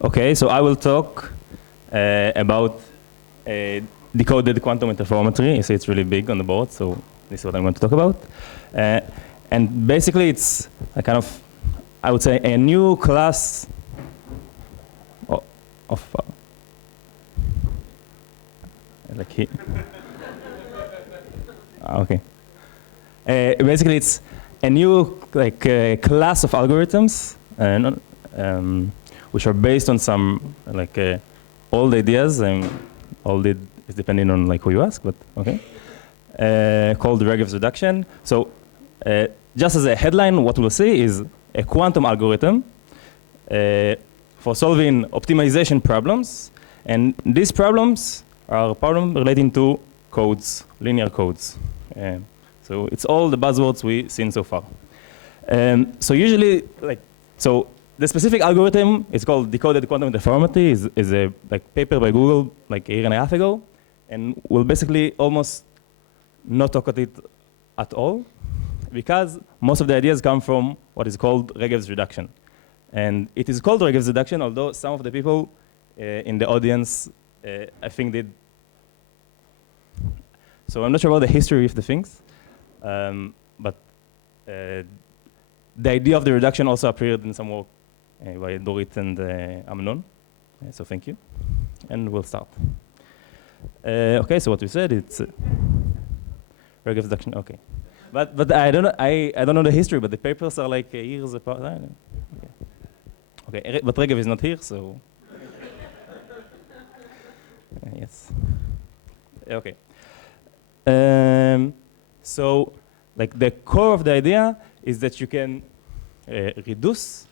Okay, so I will talk about decoded quantum interferometry. You see it's really big on the board, so this is what I'm going to talk about. And basically it's a kind of, I would say, a new class of like here. Okay. Basically it's a new class of algorithms which are based on some old ideas, and old is depending on who you ask, but okay. Called Regev's reduction. So just as a headline, what we'll see is a quantum algorithm for solving optimization problems, and these problems are problems relating to codes, linear codes. So it's all the buzzwords we've seen so far. So usually, the specific algorithm is called Decoded Quantum Interferometry. Is a paper by Google a year and a half ago, and we'll basically almost not talk about it at all, because most of the ideas come from what is called Regev's reduction. And it is called Regev's reduction, although some of the people in the audience, I think, did. So I'm not sure about the history of the things, but the idea of the reduction also appeared in some work by Dorit and Amnon. So thank you, and we'll start. Okay, so what we said, it's Regev's reduction. Okay, but I don't know the history, but the papers are years apart. Okay, but Regev is not here, so yes. Okay. So the core of the idea is that you can reduce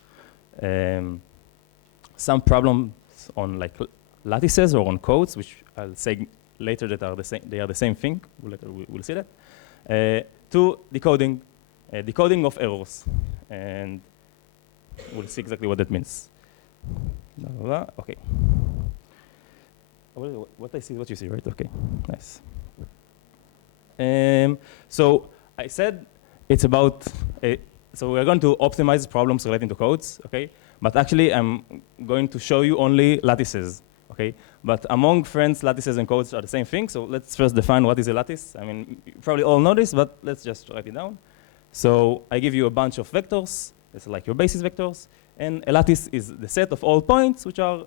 some problems on lattices or on codes, which I'll say later that are the same. They are the same thing. We'll see that. To decoding of errors, and we'll see exactly what that means. Okay. What I see is what you see, right? Okay, nice. So I said it's about. So we're going to optimize problems relating to codes, okay? But actually, I'm going to show you only lattices, okay? But among friends, lattices and codes are the same thing. So let's first define what is a lattice. I mean, you probably all know this, but let's just write it down. So I give you a bunch of vectors. It's like your basis vectors. And a lattice is the set of all points, which are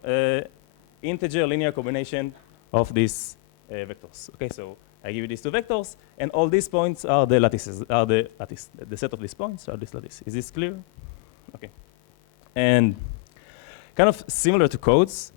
integer linear combination of these vectors. Okay, so I give you these two vectors, and all these points are the lattices, are the lattice. The set of these points are this lattice. Is this clear? Okay. And kind of similar to codes,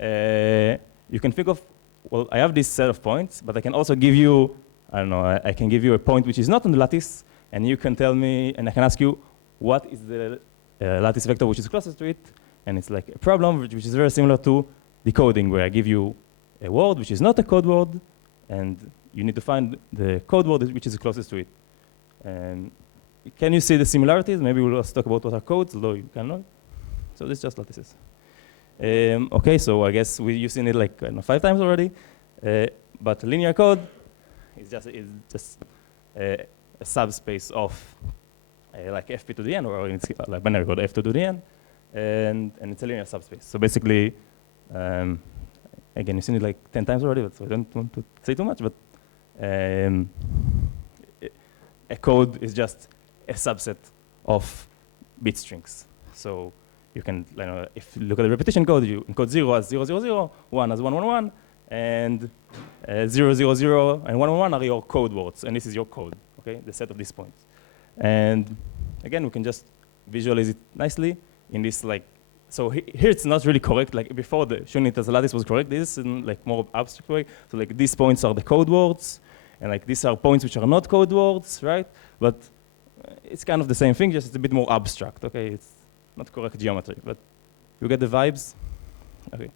you can think of, well, I have this set of points, but I can also give you, I don't know, I can give you a point which is not on the lattice, and you can tell me, and I can ask you, what is the lattice vector which is closest to it? And it's like a problem which is very similar to decoding, where I give you a word which is not a code word, and you need to find the code word which is closest to it. And can you see the similarities? Maybe we'll also talk about what are codes, although you cannot. So this is just lattices. Okay, so I guess you've seen it 5 times already. But linear code is just a subspace of fp to the n, or it's like binary code f to the n, and it's a linear subspace. So basically, again, you've seen it 10 times already, so I don't want to say too much, but a code is just a subset of bit strings. So you can, if you look at the repetition code, you encode 0 as 0, 0, 0, 1 as 1, 1, 1, and 0, 0, 0, and 1, 1, 1 are your code words, and this is your code, okay, the set of these points. And again, we can just visualize it nicely in this so here it's not really correct. Before, showing it as a lattice was correct. This is in more abstract way. So these points are the code words, and these are points which are not code words, right? But it's kind of the same thing, just it's a bit more abstract. Okay, it's not correct geometry, but you get the vibes. Okay,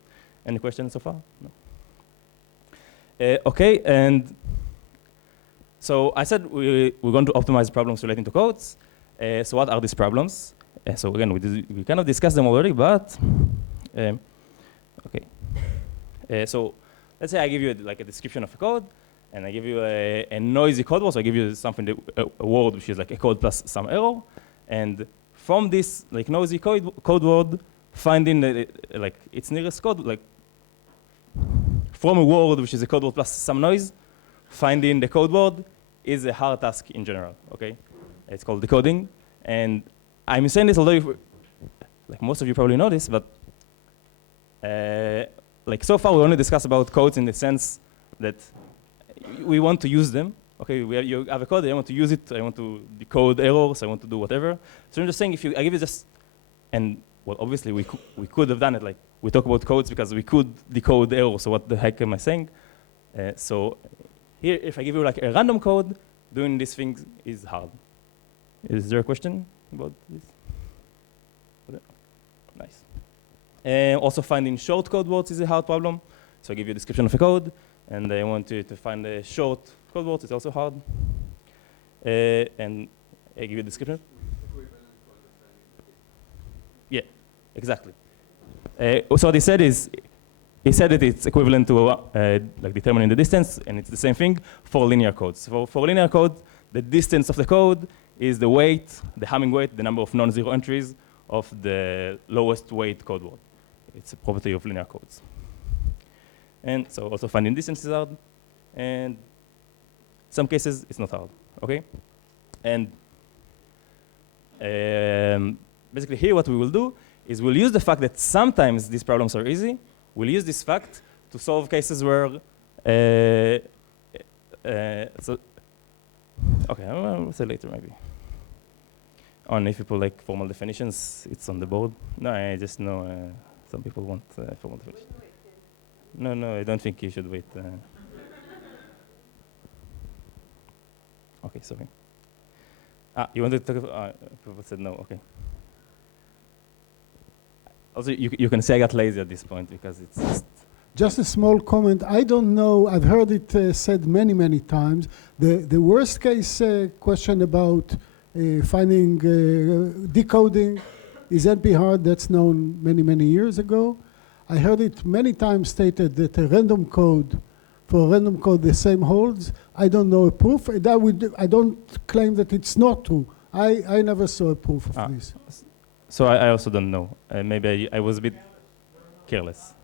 any questions so far? No. Okay, and so I said we're going to optimize problems relating to codes. So what are these problems? So again, we kind of discussed them already, but okay. So let's say I give you a description of a code, and I give you a noisy code word. So I give you something, a word which is a code plus some error, and from this noisy code word, finding like its nearest code, like from a word which is a code word plus some noise, finding the code word is a hard task in general. Okay, it's called decoding, and I'm saying this although like most of you probably know this, but like so far we only discussed about codes in the sense that we want to use them. Okay, you have a code, I want to use it, I want to decode errors, I want to do whatever. So I'm just saying, I give you just, and well, obviously we could have done it, like we talk about codes because we could decode errors, so what the heck am I saying? So here, if I give you like a random code, doing these things is hard. Is there a question about this? Nice. Also finding short code words is a hard problem. So I give you a description of a code, and I want you to find a short code words. It's also hard. And I give you a description. Yeah, exactly. So what he said is, he said that it's equivalent to like determining the distance, and it's the same thing for linear codes. For linear code, the distance of the code is the weight, the Hamming weight, the number of non-zero entries of the lowest weight code word. It's a property of linear codes. And so also finding distance is hard, and some cases it's not hard, okay? And basically here what we will do is we'll use the fact that sometimes these problems are easy. We'll use this fact to solve cases where, so, okay, I'll say later maybe. Only if people like formal definitions, it's on the board. No, I just know some people want formal definition. No, I don't think you should wait. Okay, sorry. You wanted to talk about, people said no, okay. Also, you can say I got lazy at this point because it's just a small comment. I don't know, I've heard it said many, many times. The worst case question about finding, decoding is NP-hard. That's known many, many years ago. I heard it many times stated that a random code, for a random code the same holds. I don't know a proof. I don't claim that it's not true. I never saw a proof of this. So I also don't know. Maybe I was a bit careless.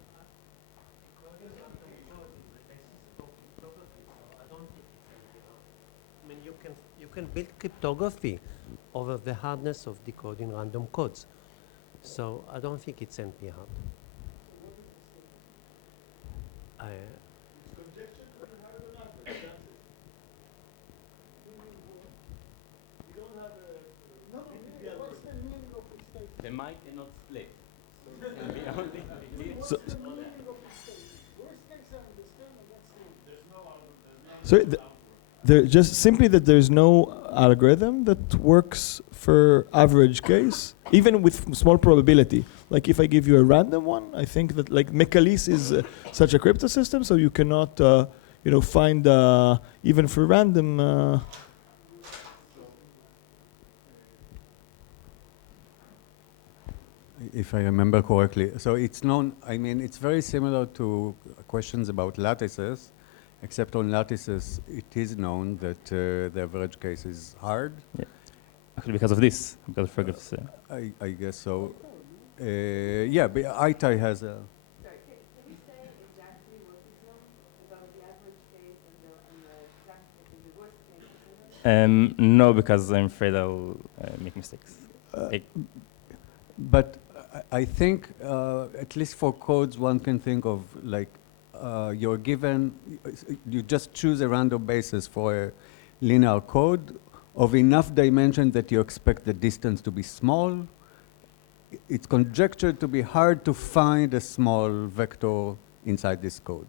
I mean, you can build cryptography over the hardness of decoding random codes. So I don't think it's NP-hard. The mic cannot split. So just simply that there's no algorithm that works for average case, even with small probability. Like if I give you a random one, I think that like Mekalis is such a crypto system, so you cannot, find even for random. If I remember correctly. So it's known, I mean, it's very similar to questions about lattices, except on lattices, it is known that the average case is hard. Yeah. Actually, because of this, because of Fergus. I guess so. Yeah, but ITI has a... Sorry, can you say exactly what is known about the average case and the worst case? No, because I'm afraid I'll make mistakes. But I think, at least for codes, one can think of like you're given, you just choose a random basis for a linear code of enough dimension that you expect the distance to be small. It's conjectured to be hard to find a small vector inside this code.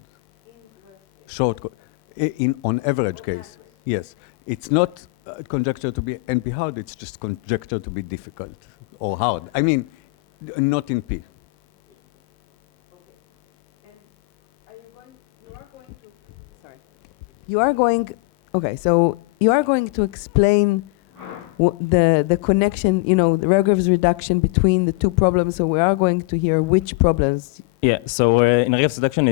Short code. On average case, yes. It's not conjectured to be NP-hard, it's just conjectured to be difficult or hard. I mean, not in P. Okay. And you are going to explain the connection, the Regev reduction between the two problems, so we are going to hear which problems. Yeah, so in Regev reduction,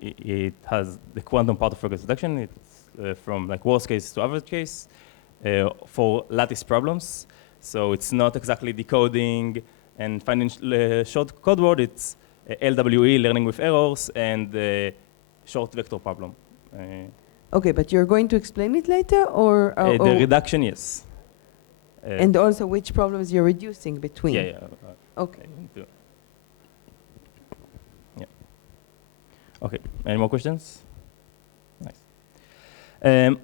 it has the quantum part of Regev reduction. It's from like worst case to average case for lattice problems. So it's not exactly decoding And finding short code word, it's LWE, learning with errors, and short vector problem. Okay, but you're going to explain it later, or The reduction, yes. and also which problems you're reducing between? Yeah. Okay. Yeah. Okay. Any more questions? Nice.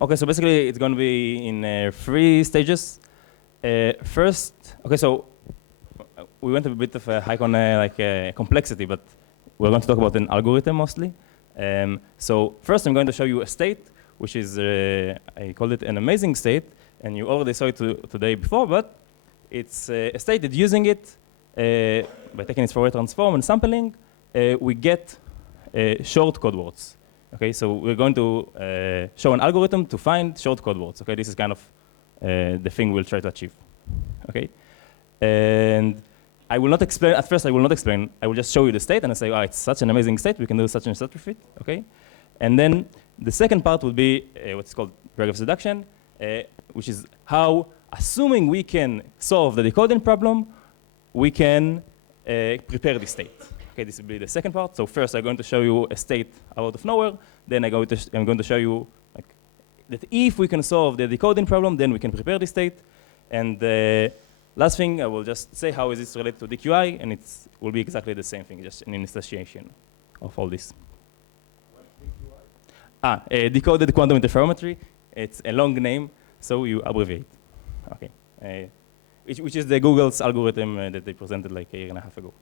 Okay, so basically it's going to be in 3 stages. First, okay, so we went a bit of a hike on complexity, but we're going to talk about an algorithm mostly. So first, I'm going to show you a state, which is I called it an amazing state, and you already saw it today before, but it's a state that using it by taking its Fourier transform and sampling, we get short code words. Okay, so we're going to show an algorithm to find short code words. Okay, this is kind of the thing we'll try to achieve. Okay, and I will not explain. At first, I will not explain. I will just show you the state, and I say, oh, it's such an amazing state. We can do such and such with it. Okay, and then the second part would be what's called Breguet's reduction, which is how, assuming we can solve the decoding problem, we can prepare the state. Okay, this will be the second part. So first, I'm going to show you a state out of nowhere. Then I'm going to show you that if we can solve the decoding problem, then we can prepare the state. And the last thing, I will just say how is this related to DQI, and it will be exactly the same thing, just an instantiation of all this. Decoded quantum interferometry. It's a long name, so you abbreviate. Okay, which is the Google's algorithm that they presented like a year and a half ago.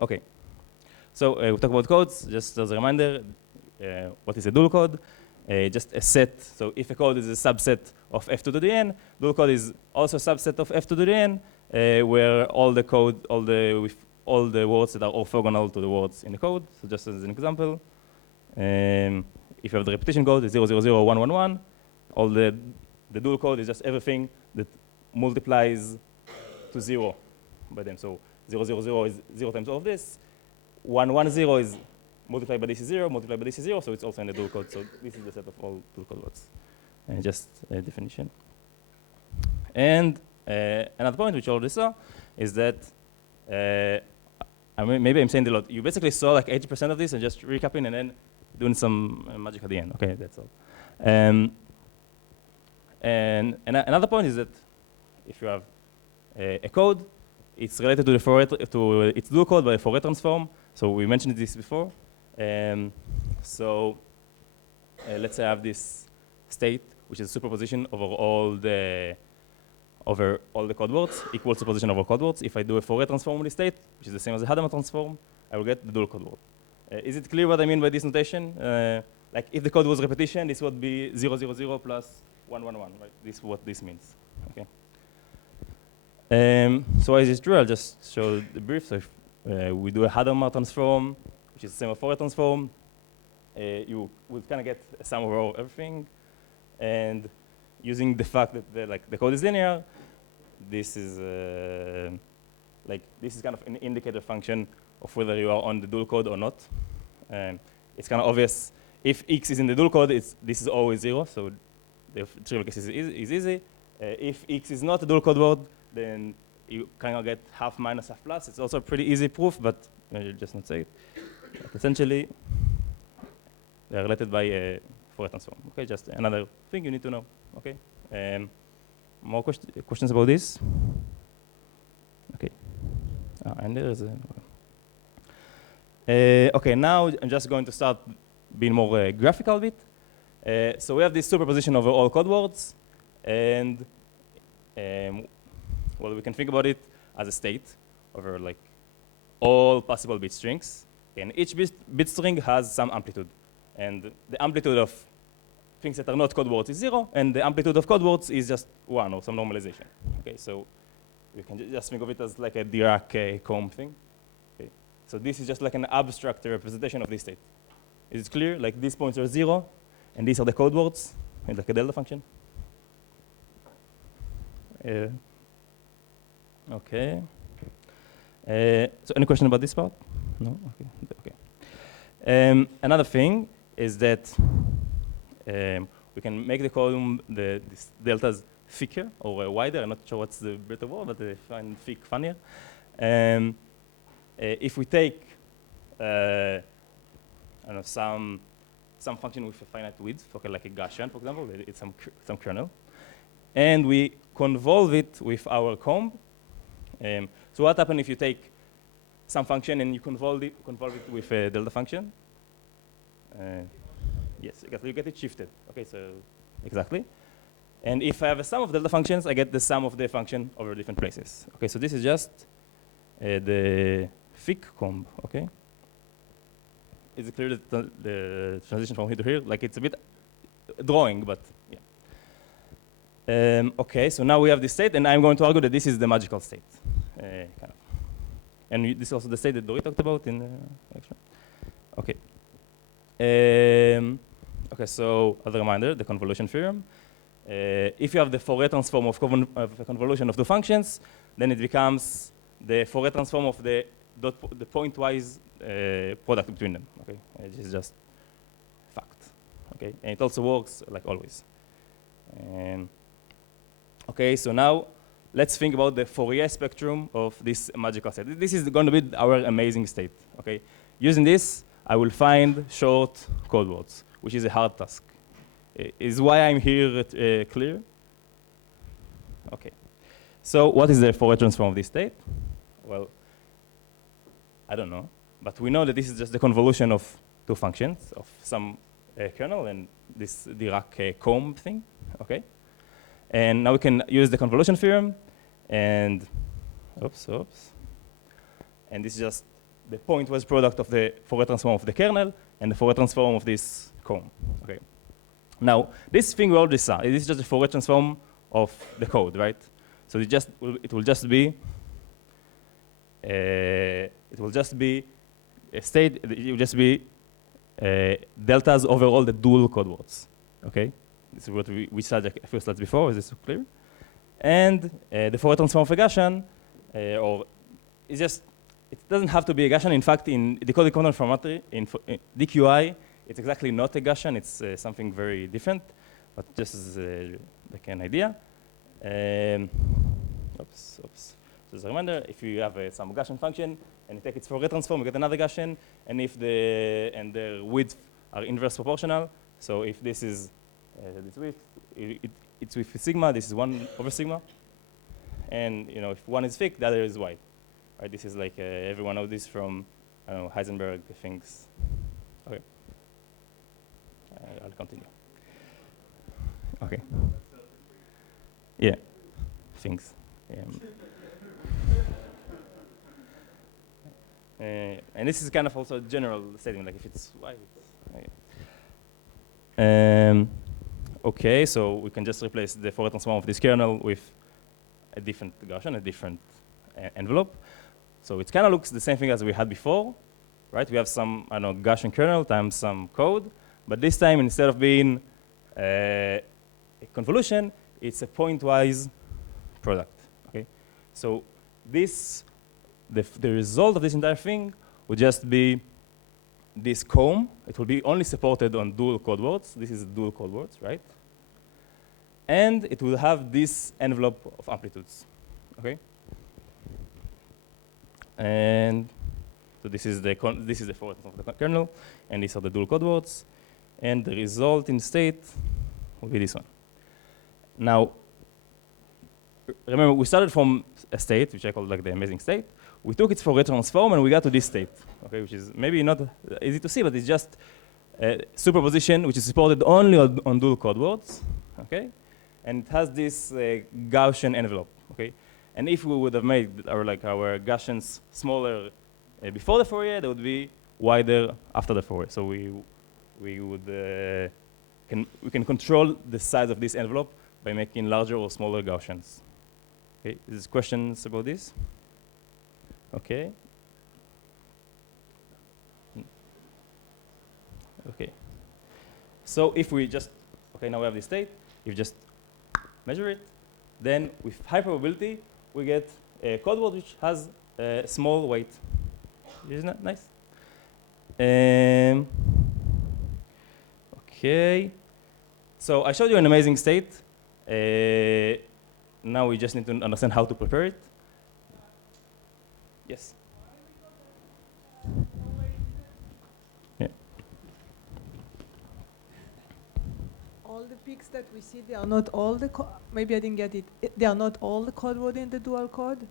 Okay, so we talk about codes. Just as a reminder, what is a dual code? Just a set. So if a code is a subset of f to the n, dual code is also a subset of f to the n, where all the code, with all the words that are orthogonal to the words in the code. So just as an example, if you have the repetition code, 0, 0, 0, 1, 1, 1, all the dual code is just everything that multiplies to 0 by them. So 0, 0, 0 is 0 times all of this. 1, 1, 0 is multiplied by this is 0, multiplied by this is 0, so it's also in the dual code. So this is the set of all dual code words. Just a definition. And another point which you already saw is that, maybe I'm saying a lot. You basically saw like 80% of this and just recapping and then doing some magic at the end. Okay, that's all. And another point is that if you have a code, it's related to the Fourier its dual code by a Fourier transform. So we mentioned this before. So let's say I have this state, which is a superposition over all the code words, equal superposition over code words. If I do a Fourier transform of this state, which is the same as a Hadamard transform, I will get the dual code word. Is it clear what I mean by this notation? Like if the code was repetition, this would be 0, 0, 0 plus 1, 1, 1, right? This is what this means. Okay. So as is true, I'll just show the brief. So if we do a Hadamard transform, which is the same as Fourier transform, you will kind of get a sum over everything. And using the fact that the code is linear, this is kind of an indicator function of whether you are on the dual code or not. It's kind of obvious. If x is in the dual code, this is always 0, so the trivial case is easy. If x is not a dual code word, then you kind of get half minus half plus. It's also a pretty easy proof, but you'll just not say it. But essentially, they're related by a Fourier transform. Okay, just another thing you need to know. Okay, more questions about this? Okay, and there is okay, now I'm just going to start being more graphical a bit. So we have this superposition over all code words, and well, we can think about it as a state over like all possible bit strings, and each bit string has some amplitude, and the amplitude of things that are not code words is 0, and the amplitude of code words is just 1 or some normalization. Okay, so you can just think of it as like a Dirac comb thing. Okay, so this is just like an abstract representation of this state. Is it clear? Like these points are 0, and these are the code words, and like a delta function. Okay. So any question about this part? No? Okay. Another thing is that we can make the column, these deltas, thicker or wider. I'm not sure what's the better word, but I find thick funnier. If we take I don't know, some function with a finite width, okay, like a Gaussian, for example, it's some kernel, and we convolve it with our comb. So what happens if you take some function and you convolve it with a delta function? Yes, exactly, you get it shifted. Okay, so exactly. And if I have a sum of delta functions, I get the sum of the function over different places. Okay, so this is just the thick comb, okay? Is it clear that the transition from here to here? Like it's a bit drawing, but yeah. Okay, so now we have this state, and I'm going to argue that this is the magical state, kind of. And this is also the state that Dori talked about in the lecture. Okay. Okay, so as a reminder, the convolution theorem. If you have the Fourier transform of a convolution of two functions, then it becomes the Fourier transform of the pointwise product between them. Okay, it is just fact. Okay, and it also works like always. Okay, so now let's think about the Fourier spectrum of this magical state. This is going to be our amazing state. Okay, using this, I will find short code words, which is a hard task. Is why I'm here clear? Okay. So what is the Fourier transform of this state? Well, I don't know, but we know that this is just the convolution of two functions of some kernel and this Dirac comb thing. Okay. And now we can use the convolution theorem, and oops. And this is just the pointwise product of the Fourier transform of the kernel and the Fourier transform of this comb. Okay. Now this thing we already saw. This is just the Fourier transform of the code, right? So it will just be a state. It will just be deltas over all the dual code words. Okay. This is what we said a few slides before. Is this clear? And the Fourier transform of a Gaussian, or it's just, it doesn't have to be a Gaussian. In fact, in Decoded Cohen Interferometry, in DQI, it's exactly not a Gaussian. It's something very different, but just as like an idea. Oops. So as a reminder, if you have some Gaussian function and you take its Fourier transform, you get another Gaussian, and if the width are inverse proportional, so if this is this width, it's with sigma. This is 1 over sigma, and you know if one is thick, the other is wide. Right? This is like everyone knows this from I don't know Heisenberg things. Okay, I'll continue. Okay. Yeah, things. And this is kind of also a general statement, like if it's wide. Okay. Okay, so we can just replace the Fourier transform of this kernel with a different Gaussian, a different envelope. So it kind of looks the same thing as we had before, right? We have some, I don't know, Gaussian kernel times some code, but this time instead of being a convolution, it's a pointwise product. Okay, so this, the result of this entire thing would just be this comb. It will be only supported on dual code words. This is dual code words, right? And it will have this envelope of amplitudes, okay? And so this is the Fourier of the kernel, and these are the dual code words, and the result in state will be this one. Now, remember we started from a state which I call like the amazing state. We took its Fourier transform and we got to this state, okay, which is maybe not easy to see, but it's just a superposition which is supported only on dual code words, okay, and it has this Gaussian envelope, okay. And if we would have made our Gaussians smaller before the Fourier, they would be wider after the Fourier. So we can control the size of this envelope by making larger or smaller Gaussians. Okay, is there questions about this? Okay. Okay. So if we just, okay, now we have this state, if you just measure it, then with high probability, we get a code word which has a small weight. Isn't that nice? Okay. So I showed you an amazing state, Now we just need to understand how to prepare it. Yes. Yeah. All the peaks that we see, they are not all the maybe I didn't get it. They are not all the code word in the dual code?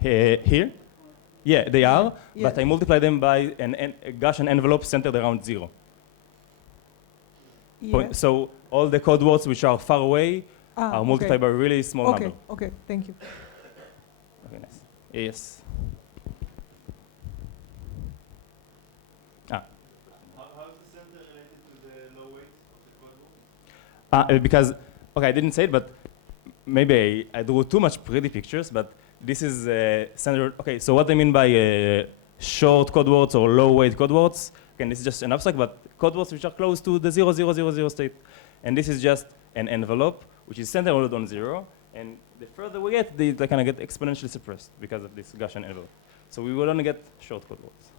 Here? Yeah, they are, Yeah. but I multiply them by a Gaussian envelope centered around 0. Yeah. So all the code words which are far away are multiplied by a really small number. Okay, thank you. Okay, nice. Yes. How is the center related to the low weight of the code word? Because, okay, I didn't say it, but maybe I drew too much pretty pictures, but this is standard. Okay, so what I mean by short code words or low weight code words, again, this is just an abstract, but code words which are close to the 0000 state. And this is just an envelope which is centered on 0. And the further we get, they kind of get exponentially suppressed because of this Gaussian envelope. So we will only get short code words.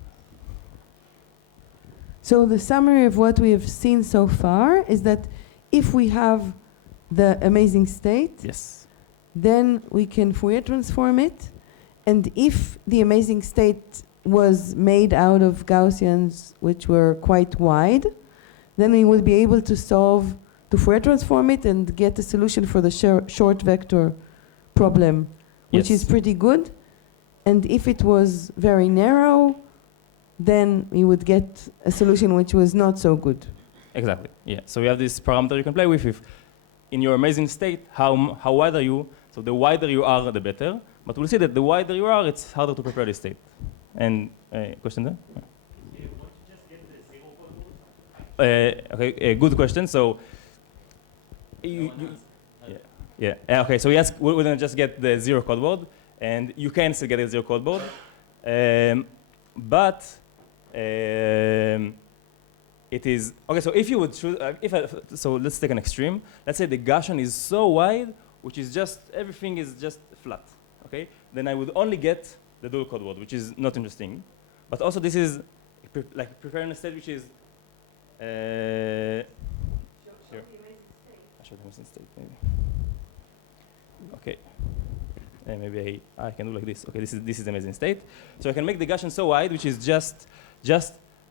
So the summary of what we have seen so far is that if we have the amazing state, Yes. then we can Fourier transform it. And if the amazing state was made out of Gaussians which were quite wide, then we would be able to Fourier transform it and get a solution for the short vector problem, which Yes. is pretty good. And if it was very narrow, then we would get a solution which was not so good. Exactly. Yeah. So we have this parameter you can play with. If in your amazing state, how wide are you? So the wider you are, the better. But we'll see that the wider you are, it's harder to prepare the state. And question there? Okay, good question. So, okay. So yes, we're gonna just get the 0 code word, and you can still get a 0 code word, but it is okay. So if you would choose, so let's take an extreme. Let's say the Gaussian is so wide, which is just everything is just flat. Okay, then I would only get the dual code word, which is not interesting. But also this is like preparing a state which is. Here. I show the amazing state maybe. Okay. Maybe I can do like this. Okay, this is the amazing state. So I can make the Gaussian so wide, which is just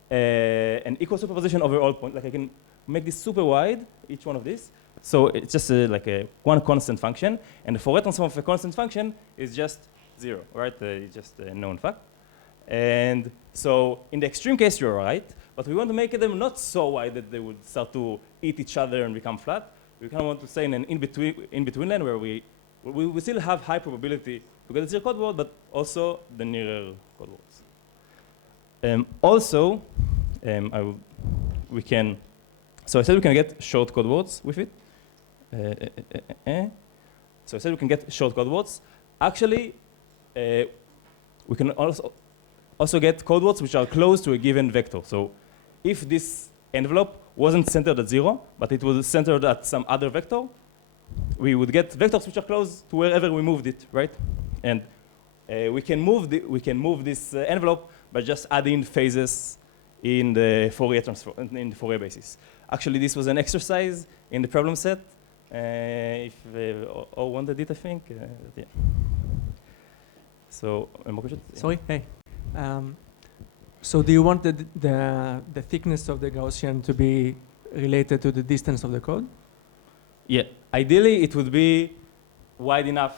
an equal superposition over all points. Like I can make this super wide, each one of these. So it's just like one constant function, and the Fourier transform of a constant function is just 0, right? It's just a known fact. And so in the extreme case, you're right, but we want to make them not so wide that they would start to eat each other and become flat. We kind of want to stay in an in-between land where we still have high probability to get the 0 code word, but also the nearer code words. Also, we can. So I said we can get short code words with it. So I said we can get short code words. Actually, we can also get code words which are close to a given vector. So if this envelope wasn't centered at 0, but it was centered at some other vector, we would get vectors which are close to wherever we moved it, right? And we can move this envelope by just adding phases in the Fourier transform in the Fourier basis. Actually, this was an exercise in the problem set. If all wanted it, I think. Yeah. So, sorry. Hey. So, do you want the thickness of the Gaussian to be related to the distance of the code? Yeah. Ideally, it would be wide enough.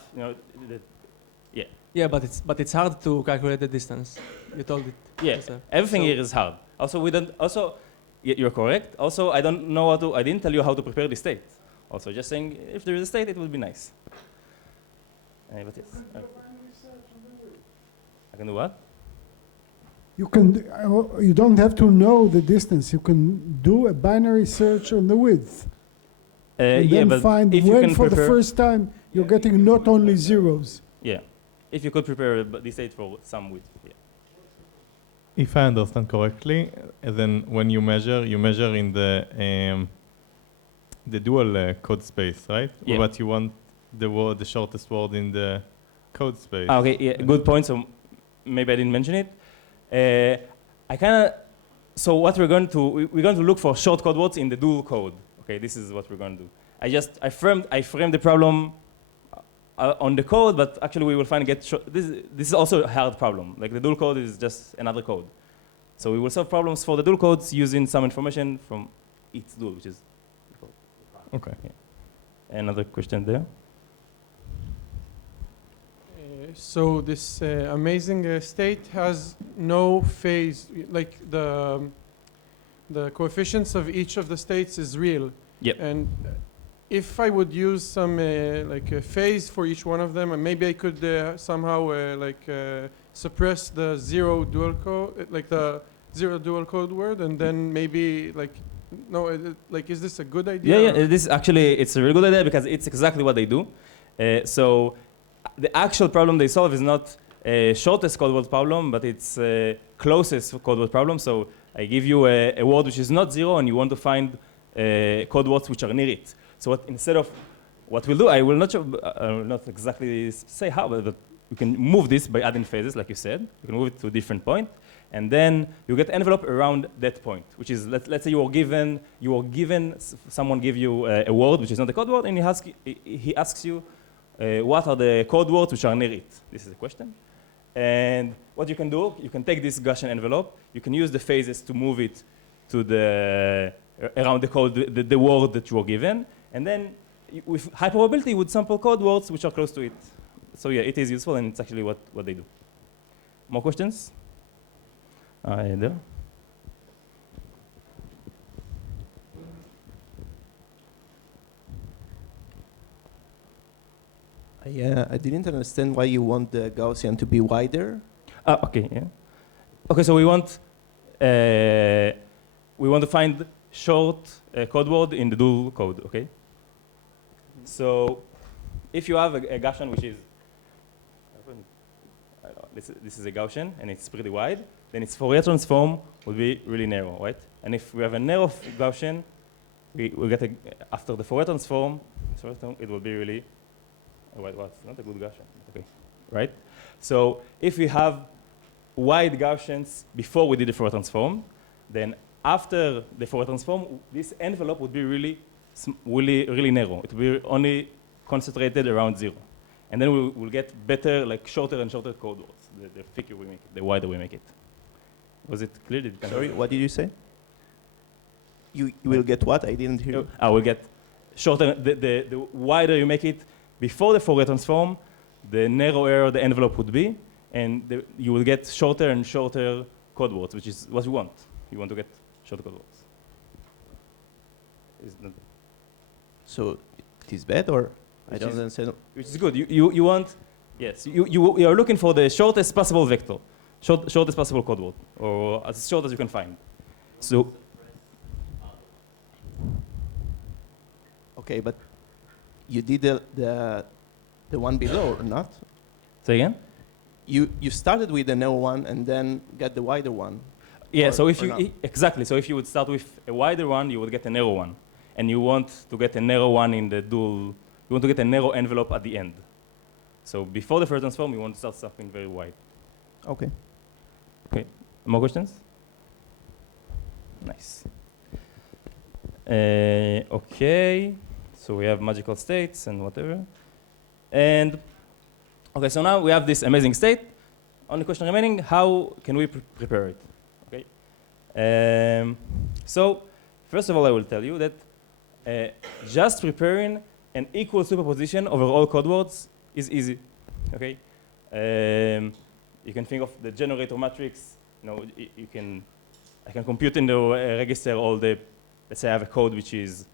Yeah. Yeah, but it's hard to calculate the distance. You told it. Yeah. Everything here is hard. Also, we don't. Also, you're correct. Also, I don't know how to. I didn't tell you how to prepare the state. Also, just saying if there is a state, it would be nice. But yes. I can do what? You don't have to know the distance. You can do a binary search on the width. And then but find if you when can for the prepare, first time you're getting not only zeros. Yeah. If you could prepare the state for some width. Yeah. If I understand correctly, then when you measure in the dual code space, right? Yeah. But you want the shortest word in the code space. Okay, yeah, good point. So maybe I didn't mention it. So what we're going to look for short code words in the dual code. Okay, this is what we're going to do. I framed the problem on the code, but actually we will find this is also a hard problem. Like the dual code is just another code. So we will solve problems for the dual codes using some information from its dual, which is Okay. Yeah. Another question there. So this amazing state has no phase, like the coefficients of each of the states is real. Yep. And if I would use some like a phase for each one of them, and maybe I could somehow suppress the zero dual code, like the zero dual code word, and then maybe like, no, like, is this a good idea? Yeah, this actually, it's a really good idea because it's exactly what they do. So the actual problem they solve is not shortest code word problem, but it's closest code word problem. So I give you a word which is not zero, and you want to find code words which are near it. So instead of what we'll do, I will not exactly say how, but we can move this by adding phases, like you said. You can move it to a different point, and then you get envelope around that point, which is let's say someone give you a word which is not a code word, and he asks you what are the code words which are near it. This is a question. And what you can do, you can take this Gaussian envelope, you can use the phases to move it to around the code, the word that you were given, and then with high probability, you would sample code words which are close to it. So yeah, it is useful, and it's actually what they do. More questions? There. I didn't understand why you want the Gaussian to be wider. Okay, yeah. Okay, so we want to find short code word in the dual code, okay? So if you have a Gaussian which is, this is a Gaussian and it's pretty wide, then its Fourier transform will be really narrow, right? And if we have a narrow Gaussian, we will get after the Fourier transform, it will be really, what's not a good Gaussian, okay, right? So if we have wide Gaussians before we did the Fourier transform, then after the Fourier transform, this envelope would be really narrow. It will be only concentrated around zero. And then we'll get better, like shorter and shorter code words. The thicker we make it, the wider we make it. Was it clear? Sorry, what did you say? You will get what? I didn't hear you. I will get shorter. The wider you make it before the Fourier transform, the narrower the envelope would be, and you will get shorter and shorter code words, which is what you want. You want to get shorter code words. So it is bad, or I don't understand. Which is good. You want, yes, you are looking for the shortest possible vector, shortest possible code word, or as short as you can find. So. Okay, but you did the one below, or not? Say again? You started with the narrow one and then get the wider one. Yeah, so if you, exactly, so if you would start with a wider one, you would get a narrow one. And you want to get a narrow one in the dual, you want to get a narrow envelope at the end. So before the first transform, you want to start something very wide. Okay. Okay, more questions? Nice. Okay, so we have magical states and whatever. And, okay, so now we have this amazing state. Only question remaining, how can we prepare it? Okay. So, first of all, I will tell you that just preparing an equal superposition over all code words is easy. Okay. You can think of the generator matrix. You know, I can compute in the register all the. Let's say I have a code which is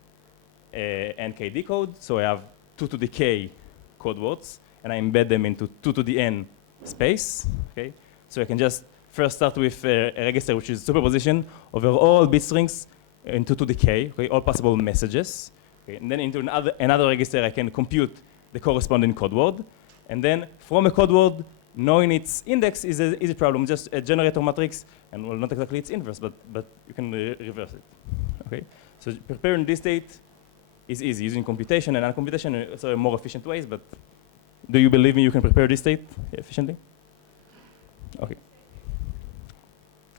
NKD code, so I have 2 to the k code words, and I embed them into 2 to the n space. Okay. So I can just first start with a register which is superposition over all bit strings into 2 to the k, okay, all possible messages. Okay, and then into another register, I can compute the corresponding code word. And then from a code word, knowing its index is an easy problem, just a generator matrix, and well, not exactly its inverse, but you can reverse it. Okay, so preparing this state is easy using computation, and computation are more efficient ways, but do you believe me you can prepare this state efficiently? Okay.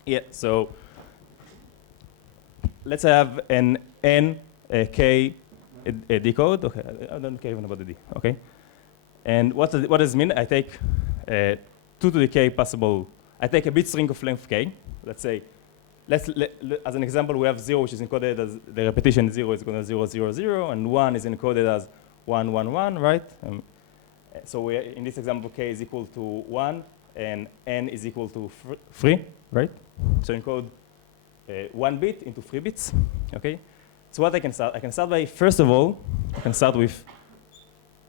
Yeah, so let's have an n k a decode. Okay, I don't care even about the D. Okay, and what does it mean? I take 2 to the k possible. I take a bit string of length k. Let's say, as an example, we have 0, which is encoded as the repetition 0 is equal to 0, 0, 0, and 1 is encoded as 1, 1, 1, right? So we, in this example, k is equal to 1, and n is equal to 3, right? So encode 1 bit into 3 bits, okay? So what I can start by, first of all, I can start with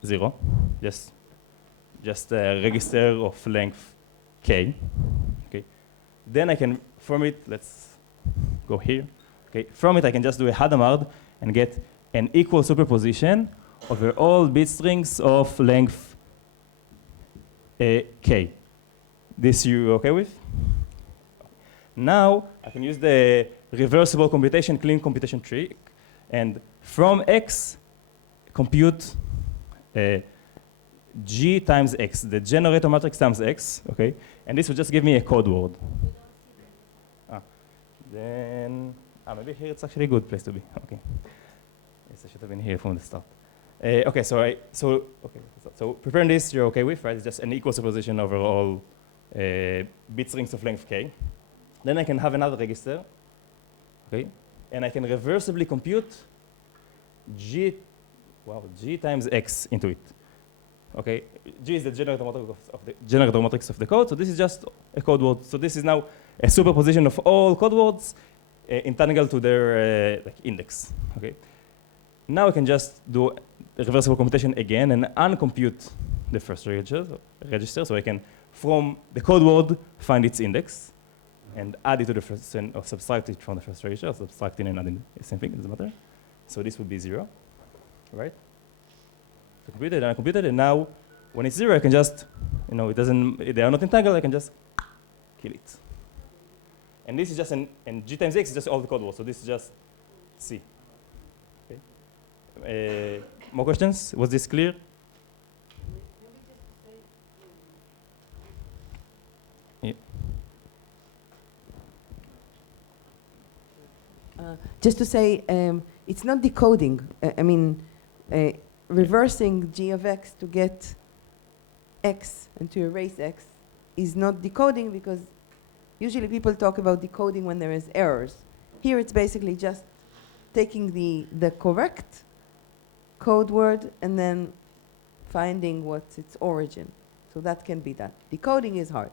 0, just a register of length k, okay? Then I can, from it, let's go here, okay? From it, I can just do a Hadamard and get an equal superposition over all bit strings of length k. This you okay with? Now, I can use the reversible computation, clean computation trick, and from x, compute g times x, the generator matrix times x, okay? And this will just give me a code word. Then, maybe here it's actually a good place to be, okay. Yes, I should have been here from the start. Okay, so preparing this you're okay with, right? It's just an equal superposition over all bit strings of length k. Then I can have another register, okay? And I can reversibly compute g times x into it, okay? G is the generator matrix of the code, so this is just a code word. So this is now a superposition of all code words entangled to their like index, okay? Now I can just do a reversible computation again and uncompute the first register, so I can, from the code word, find its index and add it to the first, or subtract it from the first register, subtracting and adding the same thing, it doesn't matter. So this would be 0, right? So computed and uncomputed, and now when it's 0, I can just, they are not entangled, I can just kill it. And this is just and g times x is just all the code words, so this is just C. Okay. More questions? Was this clear? Yeah. Just to say, it's not decoding. Reversing g of x to get x and to erase x is not decoding, because usually people talk about decoding when there is errors. Here it's basically just taking the correct code word and then finding what's its origin. So that can be done. Decoding is hard.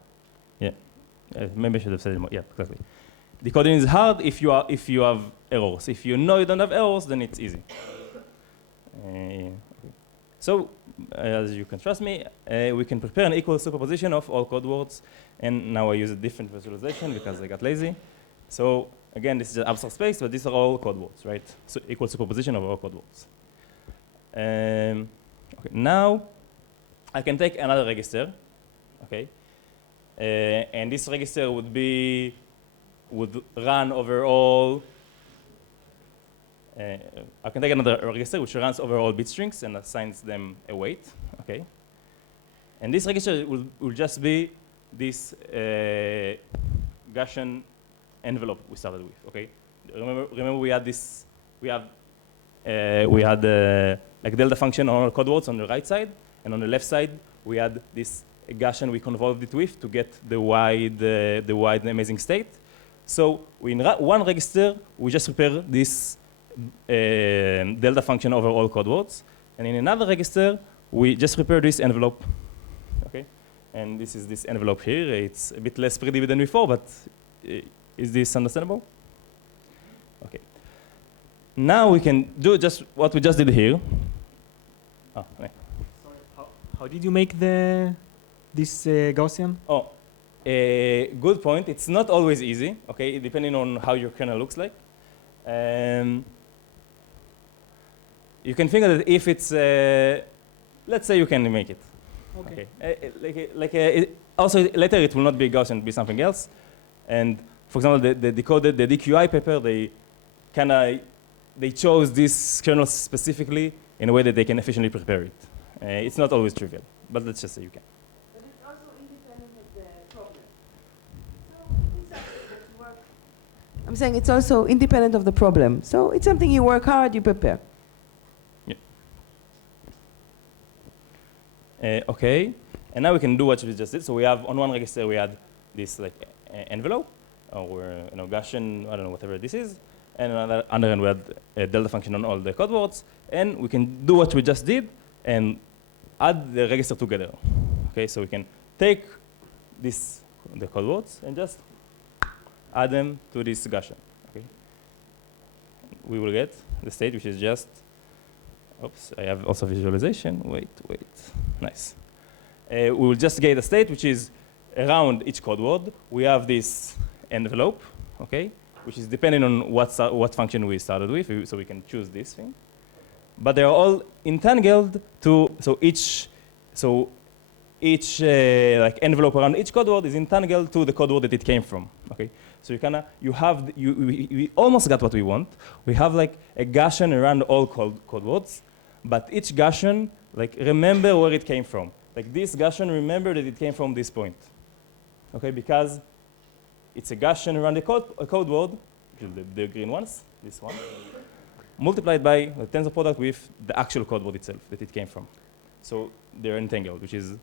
Yeah, maybe I should have said it more. Yeah, exactly. Decoding is hard if you have errors. If you know you don't have errors, then it's easy. Okay. So, as you can trust me, we can prepare an equal superposition of all code words. And now I use a different visualization because I got lazy. So again, this is an abstract space, but these are all code words, right? So equal superposition of all code words. Okay, now I can take another register, okay? And this register would run over all. I can take another register which runs over all bit strings and assigns them a weight, okay? And this register will just be this Gaussian envelope we started with, okay? Remember we had this, we had like delta function on all code words on the right side, and on the left side we had this Gaussian we convolved it with to get the wide and amazing state. So in one register we just prepare this delta function over all code words, and in another register we just prepare this envelope, okay? And this is this envelope here. It's a bit less pretty than before, but is this understandable? Okay. Now we can do just what we just did here. Oh, okay. Sorry, how did you make this Gaussian? Oh, good point. It's not always easy, okay, depending on how your kernel looks like. You can think that if it's, let's say you can make it. Okay. Also, later it will not be Gaussian, it'll be something else. And for example, the Decoded, the DQI paper, they chose this kernel specifically in a way that they can efficiently prepare it. It's not always trivial, but let's just say you can. But it's also independent of the problem. So it's something that you work. I'm saying it's also independent of the problem. So it's something you work hard, you prepare. Okay, and now we can do what we just did. So we have on one register we had this like envelope, or Gaussian, I don't know, whatever this is, and on the other end we had a delta function on all the code words, and we can do what we just did and add the register together. Okay, so we can take the code words and just add them to this Gaussian. Okay, we will get the state which is just. Oops, I have also visualization. Wait. Nice. We will just get a state which is around each code word. We have this envelope, okay, which is depending on what function we started with, so we can choose this thing. But they are all entangled to each like envelope around each code word is entangled to the code word that it came from. Okay, so we almost got what we want. We have like a Gaussian around all code words, but each Gaussian like remember where it came from. Like this Gaussian remember that it came from this point. Okay, because it's a Gaussian around a code word, the green ones, this one, multiplied by the tensor product with the actual code word itself that it came from. So they're entangled, which is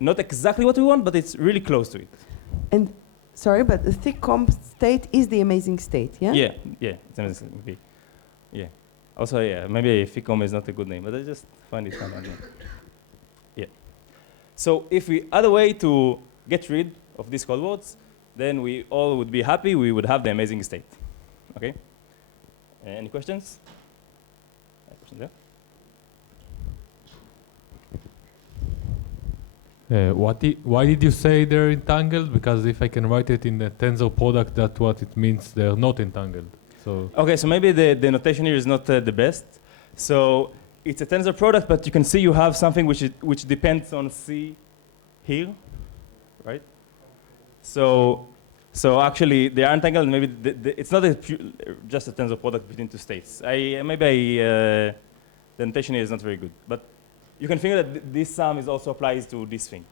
not exactly what we want, but it's really close to it. And sorry, but the thick comp state is the amazing state, yeah? Yeah, it's amazing. Yeah. Also, yeah, maybe thick-comp is not a good name, but I just find it fun. Yeah. So if we add a way to get rid of these code words, then we all would be happy. We would have the amazing state. Okay? Any questions? Any questions there? Why did you say they're entangled? Because if I can write it in the tensor product, that's what it means they're not entangled. So okay, so maybe the notation here is not the best. So it's a tensor product, but you can see you have something which depends on C here, right? So actually they are entangled. Maybe it's not just a tensor product between two states. The notation here is not very good, but you can figure that this sum is also applies to this thing.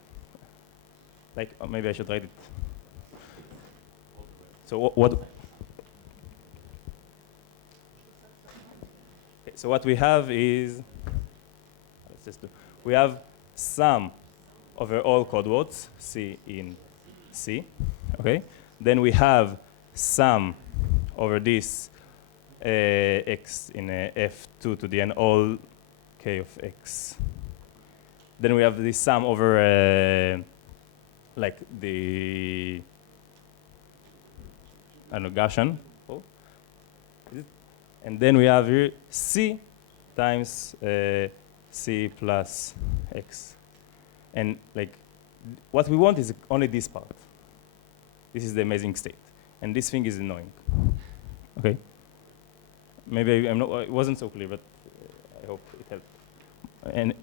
Like maybe I should write it. So what? Okay, so what we have is, we have sum over all code words C in C. Okay. Then we have sum over this x in f2 to the n all k of x. Then we have this sum over like the Gaussian. And then we have here C times C plus X. And like what we want is only this part. This is the amazing state. And this thing is annoying. Okay? Maybe it wasn't so clear, but I hope it helped.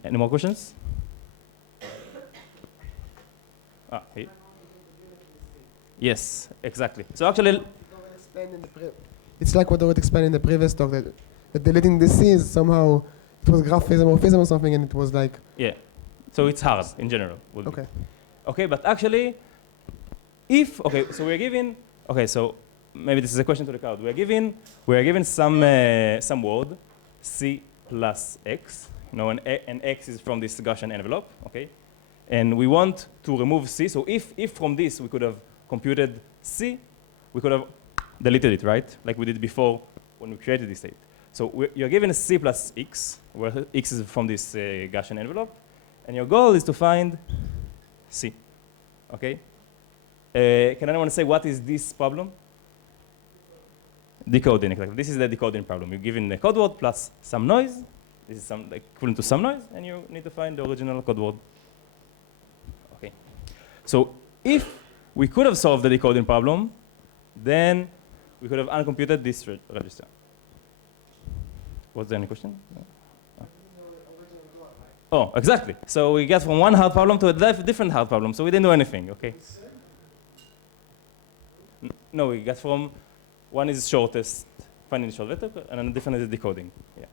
Any more questions? Hey. Yes, exactly. So actually, it's like what I would explain in the previous talk, that deleting the C is somehow, it was graph isomorphism or something, and it was like... Yeah, so it's hard in general. Okay. Okay, but actually, so we're given, so maybe this is a question to the crowd. We are given some word, C plus X, and X is from this Gaussian envelope, okay? And we want to remove C, so if from this we could have computed C, we could have deleted it, right? Like we did before when we created this state. So you're given a C plus X, where X is from this Gaussian envelope, and your goal is to find C, okay? Can anyone say what is this problem? Decoding, exactly. This is the decoding problem. You're given the code word plus some noise. This is equivalent to some noise, and you need to find the original code word. Okay. So if we could have solved the decoding problem, then we could have uncomputed this register. Was there any question? Oh, exactly. So we get from one hard problem to a different hard problem. So we didn't do anything, okay? No, we get from one is shortest, finding the short vector, and then different is decoding. Yeah.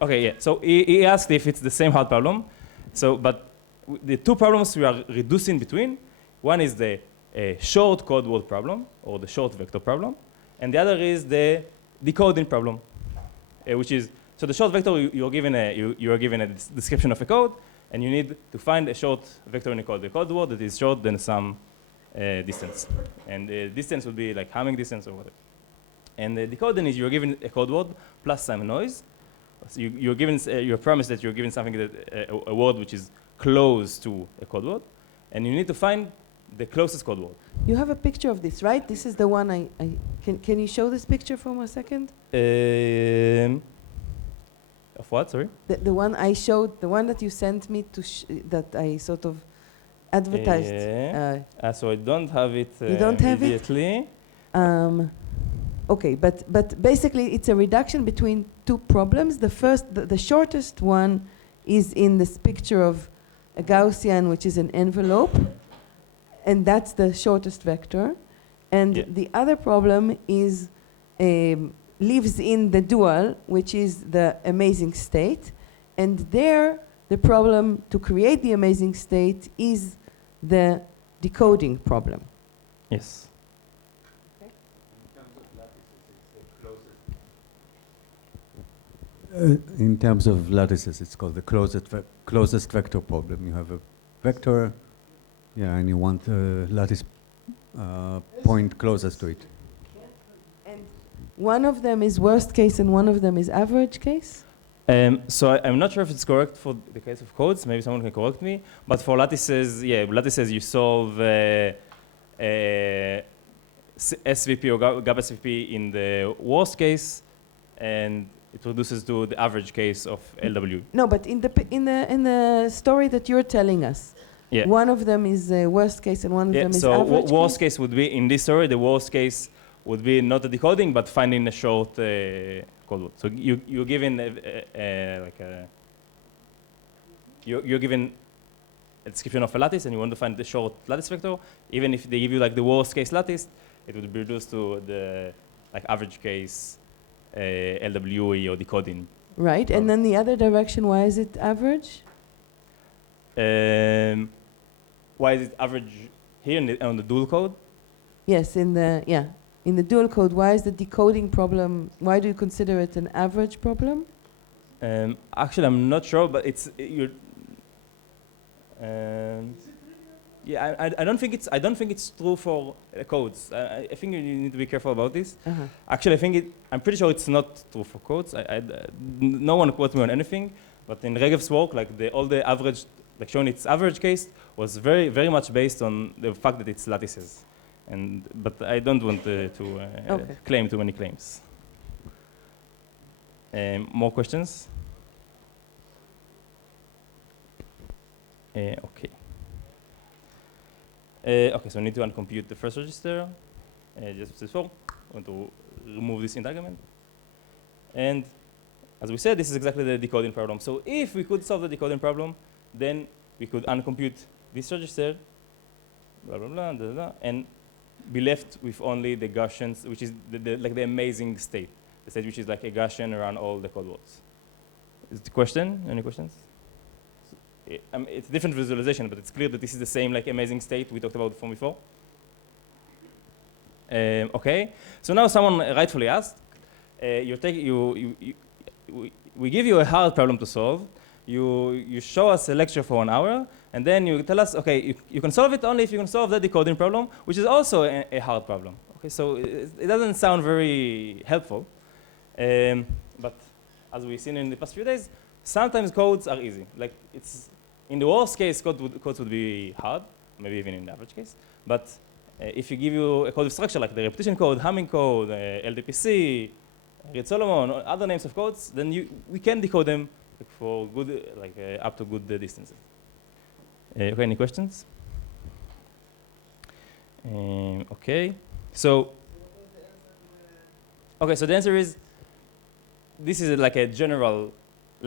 Okay, yeah. So he asked if it's the same hard problem. So, but the two problems we are reducing between, one is the short code word problem, or the short vector problem, and the other is the decoding problem, which is, So the short vector, you are given a description of a code, and you need to find a short vector in the code word that is short than some distance. And the distance would be like Hamming distance or whatever. And the decoding is you're given a code word plus some noise. So you're promised that you're given something that a word which is close to a code word, and you need to find the closest code word. You have a picture of this, right? This is the one can you show this picture for a second? Of what, sorry? The one I showed, the one that you sent me to, that I sort of advertised. So I don't have it you don't have immediately. Okay, but basically it's a reduction between two problems. The first, the shortest one is in this picture of a Gaussian, which is an envelope, and that's the shortest vector. And the other problem is lives in the dual, which is the amazing state. And there, the problem to create the amazing state is the decoding problem. Yes. In terms of lattices, it's called the closest vector problem. You have a vector, and you want a lattice point closest to it. And one of them is worst case and one of them is average case? So I'm not sure if it's correct for the case of codes. Maybe someone can correct me. But for lattices, lattices you solve SVP or GAP SVP in the worst case, and it reduces to the average case of LW. No, but in the story that you're telling us, one of them is worst case and one of them is average so worst case would be, in this story, the worst case would be not the decoding, but finding a short code word. So you're given you're given a description of a lattice, and you want to find the short lattice vector. Even if they give you like the worst case lattice, it would be reduced to the average case LWE or decoding. Right, and then the other direction, why is it average? Why is it average here on the dual code? Yes, in the dual code, why is the decoding problem, why do you consider it an average problem? Actually, I'm not sure, but I don't think it's true for codes. I think you need to be careful about this. Actually, I'm pretty sure it's not true for codes. No one quotes me on anything, but in Regev's work, all the average, showing its average case was very, very much based on the fact that it's lattices. But I don't want to claim too many claims. More questions? Okay. Okay, so I need to uncompute the first register. Just before, I want to remove this entanglement. And as we said, this is exactly the decoding problem. So if we could solve the decoding problem, then we could uncompute this register, blah, blah, blah, blah, blah, and be left with only the Gaussians, which is the amazing state. The state which is like a Gaussian around all the code words. Is the question? Any questions? It's a different visualization, but it's clear that this is the same amazing state we talked about from before. Okay, so now someone rightfully asked, we give you a hard problem to solve. You show us a lecture for 1 hour, and then you tell us, okay, you can solve it only if you can solve the decoding problem, which is also a hard problem. Okay, so it doesn't sound very helpful, but as we've seen in the past few days, sometimes codes are easy. In the worst case, codes would be hard, maybe even in the average case. But if you give you a code of structure like the repetition code, Hamming code, LDPC, Reed-Solomon, or other names of codes, then we can decode them for good, up to good distances. Okay, any questions? Okay, so the answer is, this is a general,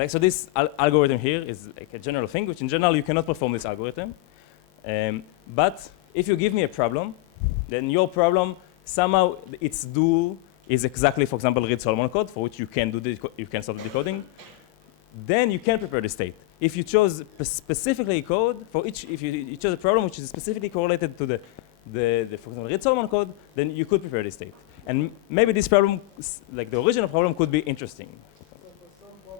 so this algorithm here is a general thing, which in general you cannot perform this algorithm. But if you give me a problem, then your problem, somehow its dual is exactly, for example, Reed-Solomon code, for which you can solve the decoding. Then you can prepare the state. If you chose specifically code for each, if you chose a problem which is specifically correlated to the for example, Reed-Solomon code, then you could prepare the state. And maybe this problem, the original problem, could be interesting. So for some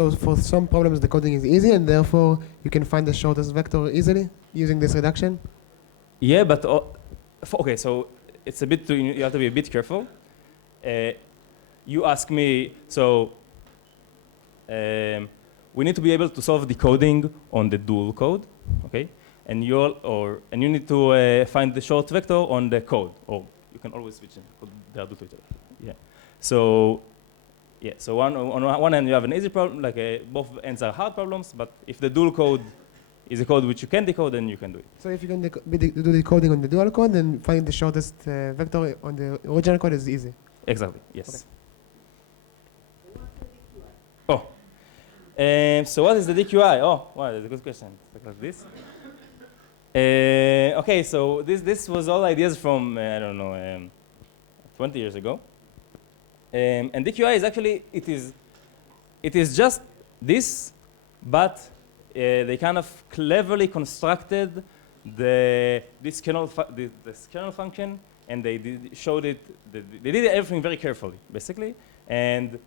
So for some problems, the coding is easy, and therefore you can find the shortest vector easily using this reduction? Yeah, but okay, so it's a bit you have to be a bit careful. You ask me, so we need to be able to solve decoding on the dual code, okay? And you need to find the short vector on the code, or you can always switch them. They are do to each other. Yeah. So yeah. So on one end you have an easy problem, like both ends are hard problems. But if the dual code is a code which you can decode, then you can do it. So if you can do decoding on the dual code, then finding the shortest vector on the original code is easy. Exactly. Yes. Okay. Oh. So what is the DQI? Oh, wow, that's a good question. Like this. Okay, so this was all ideas from I don't know 20 years ago. And DQI is actually it is just this, but they kind of cleverly constructed this kernel function, and they showed it. They did everything very carefully, basically, and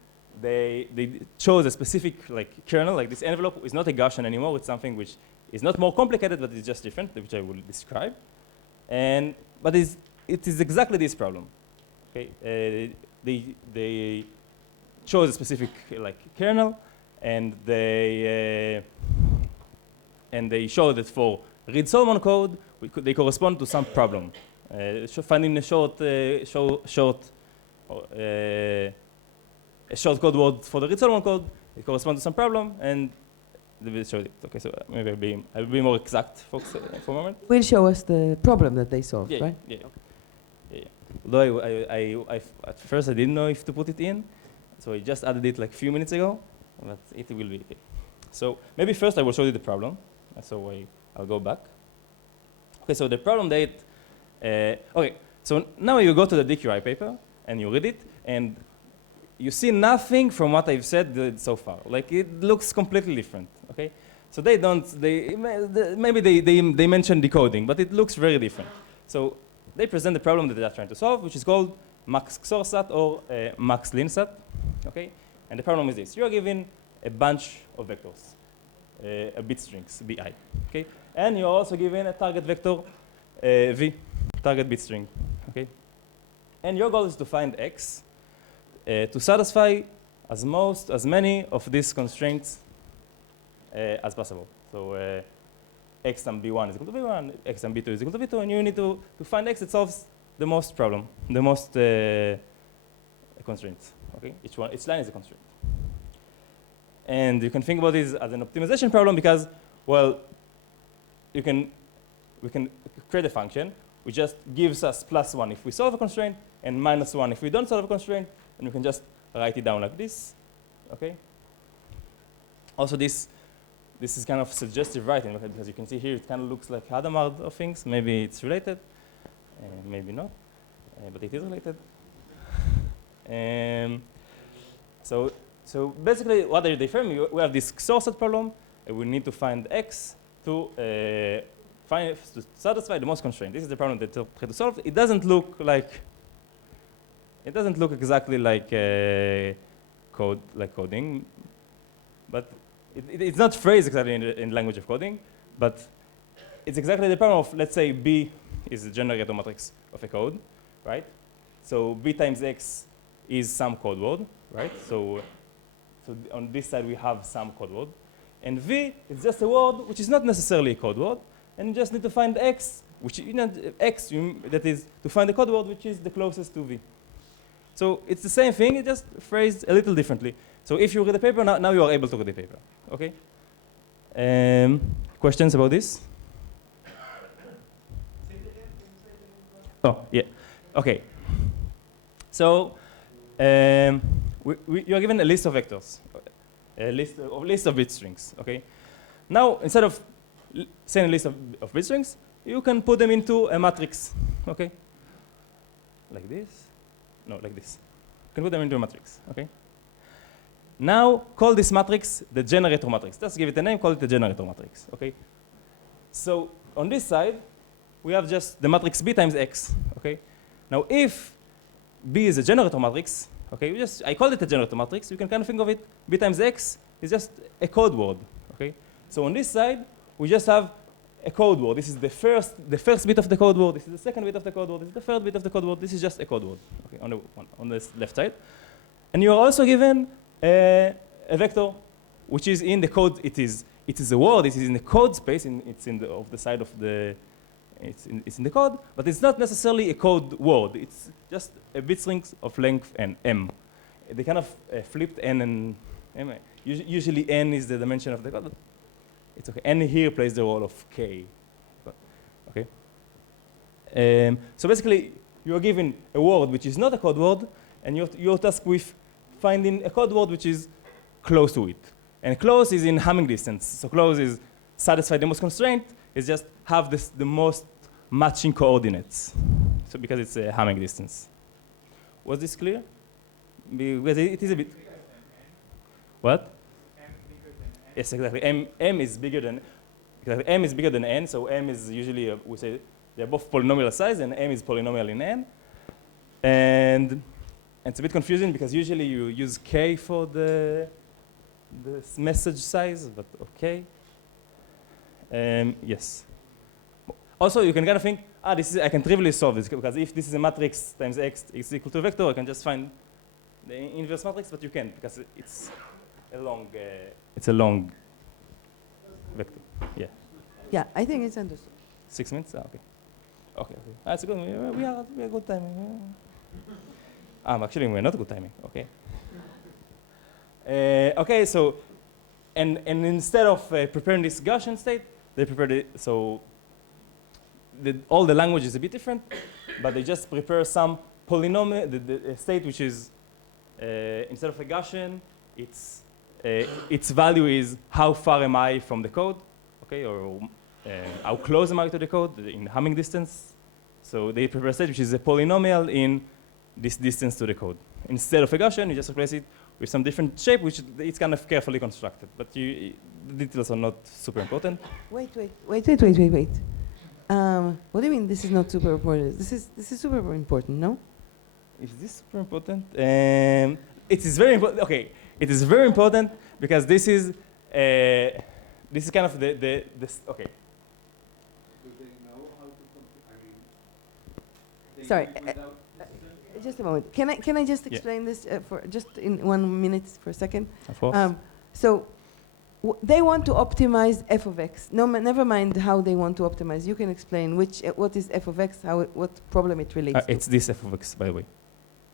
they chose a specific kernel. Like this envelope is not a Gaussian anymore. It's something which is not more complicated, but it's just different, which I will describe. But it is exactly this problem. Okay, they chose a specific kernel, and they showed that for Reed-Solomon code, they correspond to some problem. Finding a short code word for the Reed-Solomon code, it corresponds to some problem, and they showed it. Okay, so maybe I'll be more exact, folks, for a moment. Will show us the problem that they solved, yeah, right? Yeah. Okay. Yeah. Although I at first I didn't know if to put it in, so I just added it like a few minutes ago, but it will be okay. So maybe first I will show you the problem. So I'll go back. Okay, so the problem that okay, so now you go to the DQI paper and you read it, and you see nothing from what I've said so far. Like it looks completely different. Okay, so maybe they mention decoding, but it looks very different. So they present the problem that they are trying to solve, which is called max XOR or max linsat. Okay, and the problem is this: you are given a bunch of vectors, a bit strings bi. Okay, and you are also given a target vector v, target bit string. Okay, and your goal is to find x to satisfy as many of these constraints as possible. So x and b1 is equal to b1, x and b2 is equal to b2, and you need to find x that solves the most problem, the most constraints. Okay, each line is a constraint. And you can think about this as an optimization problem because, well, we can create a function which just gives us +1 if we solve a constraint and -1 if we don't solve a constraint, and we can just write it down like this. Okay. Also, this is kind of suggestive writing because you can see here it kind of looks like Hadamard of things. Maybe it's related, maybe not, but it is related. So basically, what they frame, we have this XOR set problem, and we need to find x to satisfy the most constraint. This is the problem that they try to solve. It doesn't look exactly like coding, but it's not phrased exactly in the language of coding, but it's exactly the problem of, let's say, B is the generator matrix of a code, right? So B times X is some code word, right? So on this side we have some code word, and V is just a word which is not necessarily a code word, and you just need to find X, that is to find the code word which is the closest to V. So it's the same thing, it's just phrased a little differently. So if you read the paper, now you are able to read the paper. Okay? Questions about this? Oh, yeah. Okay. So you are given a list of vectors, a list of bit strings. Okay. Now instead of saying a list of bit strings, you can put them into a matrix. Okay. Like this. No, like this. You can put them into a matrix. Okay. Now call this matrix the generator matrix. Just give it a name. Call it the generator matrix. Okay. So on this side, we have just the matrix B times X. Okay. Now if B is a generator matrix, okay, I called it a generator matrix. You can kind of think of it. B times X is just a code word. Okay. So on this side, we just have a code word. This is the first bit of the code word. This is the second bit of the code word. This is the third bit of the code word. This is just a code word. Okay, on the left side, and you are also given a vector, which is in the code. It is a word. It is in the code space. It's in the side of the. It's in the code, but it's not necessarily a code word. It's just a bit strings of length and m. They kind of flipped n and m. Usually n is the dimension of the code. It's okay. N here plays the role of k. But, okay. So basically, you are given a word which is not a code word, and you're tasked with finding a code word which is close to it. And close is in Hamming distance. So close is satisfy the most constraint. It's just have the most matching coordinates. So because it's a Hamming distance. Was this clear? Because it is a bit. What? Yes, exactly. M is bigger than. Because M is bigger than n. So M is usually we say they're both polynomial size, and M is polynomial in n. And it's a bit confusing because usually you use k for the message size, but okay. Yes. Also, you can kind of think, I can trivially solve this because if this is a matrix times x is equal to a vector, I can just find the inverse matrix, but you can't because it's a long vector. Yeah. Yeah, I think it's understood. 6 minutes? Okay. Okay. That's good. We are good timing. Actually, we're not good timing. Okay. Okay, so, and instead of preparing this Gaussian state, they prepared it, so all the language is a bit different, but they just prepare some polynomial, the state which is, instead of a Gaussian, its value is how far am I from the code, okay, or how close am I to the code in Hamming distance. So they prepare a state which is a polynomial in this distance to the code. Instead of a Gaussian, you just replace it with some different shape, which it's kind of carefully constructed. But the details are not super important. Wait. What do you mean this is not super important? This is super important, no? Is this super important? It is very important. Okay, it is very important because this is kind of this. Okay. Do they know how to compute? Sorry. Just a moment. Can I just explain this for just in 1 minute for a second? Of course. So they want to optimize f of x. No, never mind how they want to optimize. You can explain what is f of x, what problem it relates to. It's this f of x, by the way.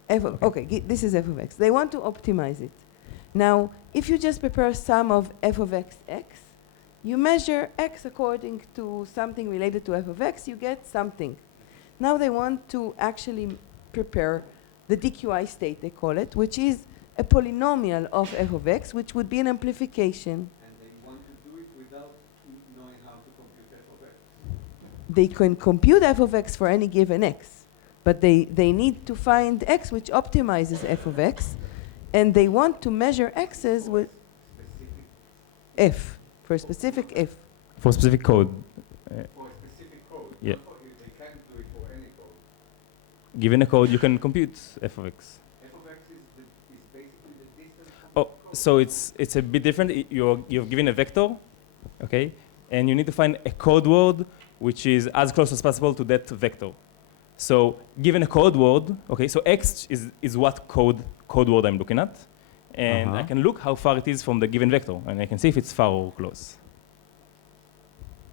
Okay, this is f of x. They want to optimize it. Now, if you just prepare sum of f of x, you measure x according to something related to f of x, you get something. Now they want to actually prepare the DQI state, they call it, which is a polynomial of f of x, which would be an amplification. And they want to do it without knowing how to compute f of x. They can compute f of x for any given x, but they need to find x which optimizes f of x, and they want to measure x's with f, for a specific f. For specific code. For a specific code. Yeah. They can't do it for any code. Given a code, you can compute f of x. F of x is basically the distance. Oh, so it's a bit different. You're given a vector, okay, and you need to find a code word which is as close as possible to that vector. So given a code word, okay, so x is what code word I'm looking at, and I can look how far it is from the given vector, and I can see if it's far or close.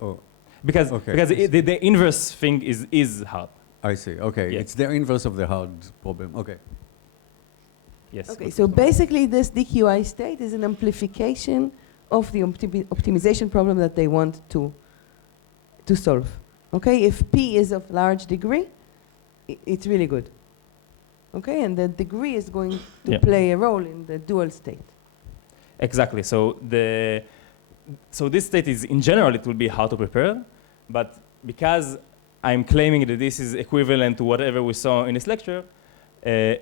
Oh, because the inverse thing is hard. I see. Okay, Yeah. it's the inverse of the hard problem. Okay. Yes. Okay, so basically this DQI state is an amplification of the optimization problem that they want to solve. Okay, if P is of large degree, it's really good. Okay, and the degree is going to play a role in the dual state. Exactly. So this state is, in general, it will be hard to prepare, but because I'm claiming that this is equivalent to whatever we saw in this lecture,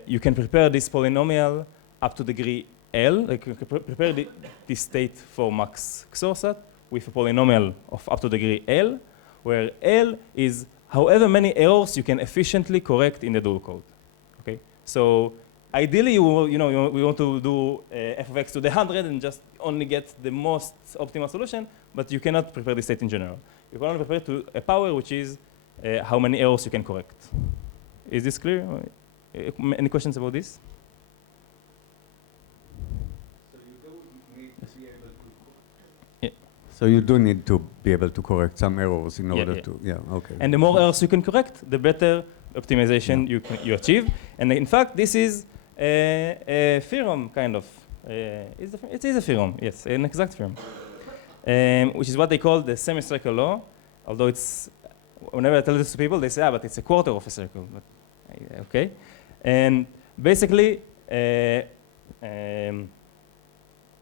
you can prepare this polynomial up to degree L. Like you can prepare this state for max XOR set with a polynomial of up to degree L, where L is however many errors you can efficiently correct in the dual code. Okay, so ideally, we want to do f of x to the 100 and just only get the most optimal solution, but you cannot prepare the state in general. You can only prepare to a power, which is how many errors you can correct. Is this clear? Any questions about this? So you do need to be able to correct some errors in order to, okay. And the more errors you can correct, the better optimization you achieve. And in fact, this is a theorem, kind of. It is a theorem, yes, an exact theorem, which is what they call the semicircle law. Although it's, whenever I tell this to people, they say, but it's a quarter of a circle. But, okay. And basically,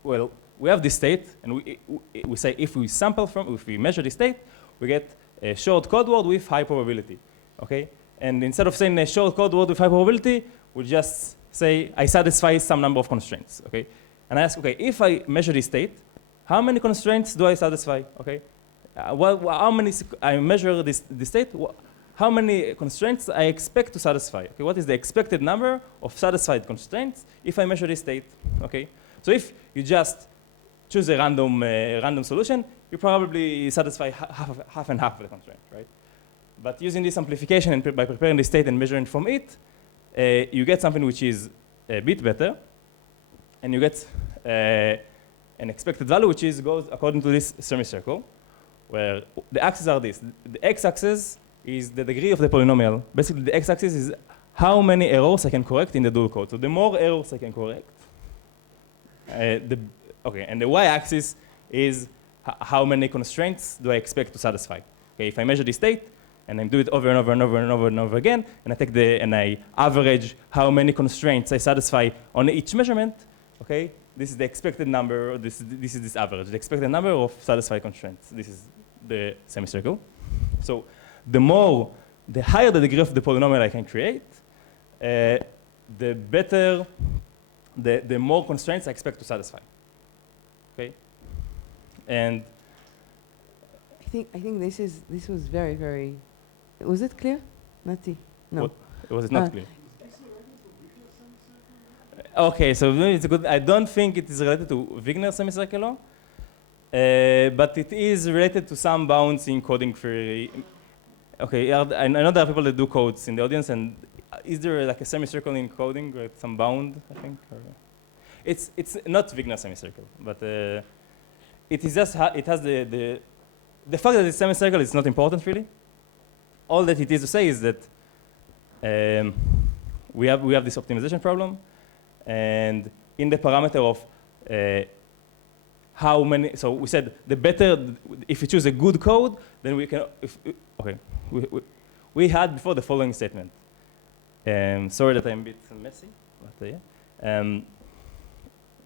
well, we have this state, and we say if we measure the state, we get a short code word with high probability, okay? And instead of saying a short code word with high probability, we just say I satisfy some number of constraints, okay? And I ask, okay, if I measure the state, how many constraints do I satisfy, okay? How many I measure the state? How many constraints I expect to satisfy? Okay, what is the expected number of satisfied constraints if I measure the state? Okay, so if you just choose a random solution, you probably satisfy half and half of the constraint, right? But using this amplification and by preparing the state and measuring from it, you get something which is a bit better, and you get an expected value which goes according to this semicircle, where the axes are this. The x-axis is the degree of the polynomial. Basically, the x-axis is how many errors I can correct in the dual code. So the more errors I can correct, and the y-axis is how many constraints do I expect to satisfy. Okay, if I measure the state and I do it over and over and over and over and over again, and I take and I average how many constraints I satisfy on each measurement, okay, this is the expected number. This is this average, the expected number of satisfied constraints. This is the semicircle. So the higher the degree of the polynomial I can create, the better, the more constraints I expect to satisfy. Okay, and I think this was very, very. Was it clear, Nati? No. Was it not clear? Okay, so it's good. I don't think it is related to Wigner's semicircle law, but it is related to some bounds in coding theory. Okay, I know there are people that do codes in the audience, and is there like a semicircle in coding, right? Some bound, I think? Or it's not Wigner's semicircle, but it is just it has the fact that it's semicircle is not important really. All that it is to say is that we have this optimization problem, and in the parameter of how many, so we said the better, if you choose a good code, then we can, we had before the following statement. Sorry that I'm a bit messy, but yeah.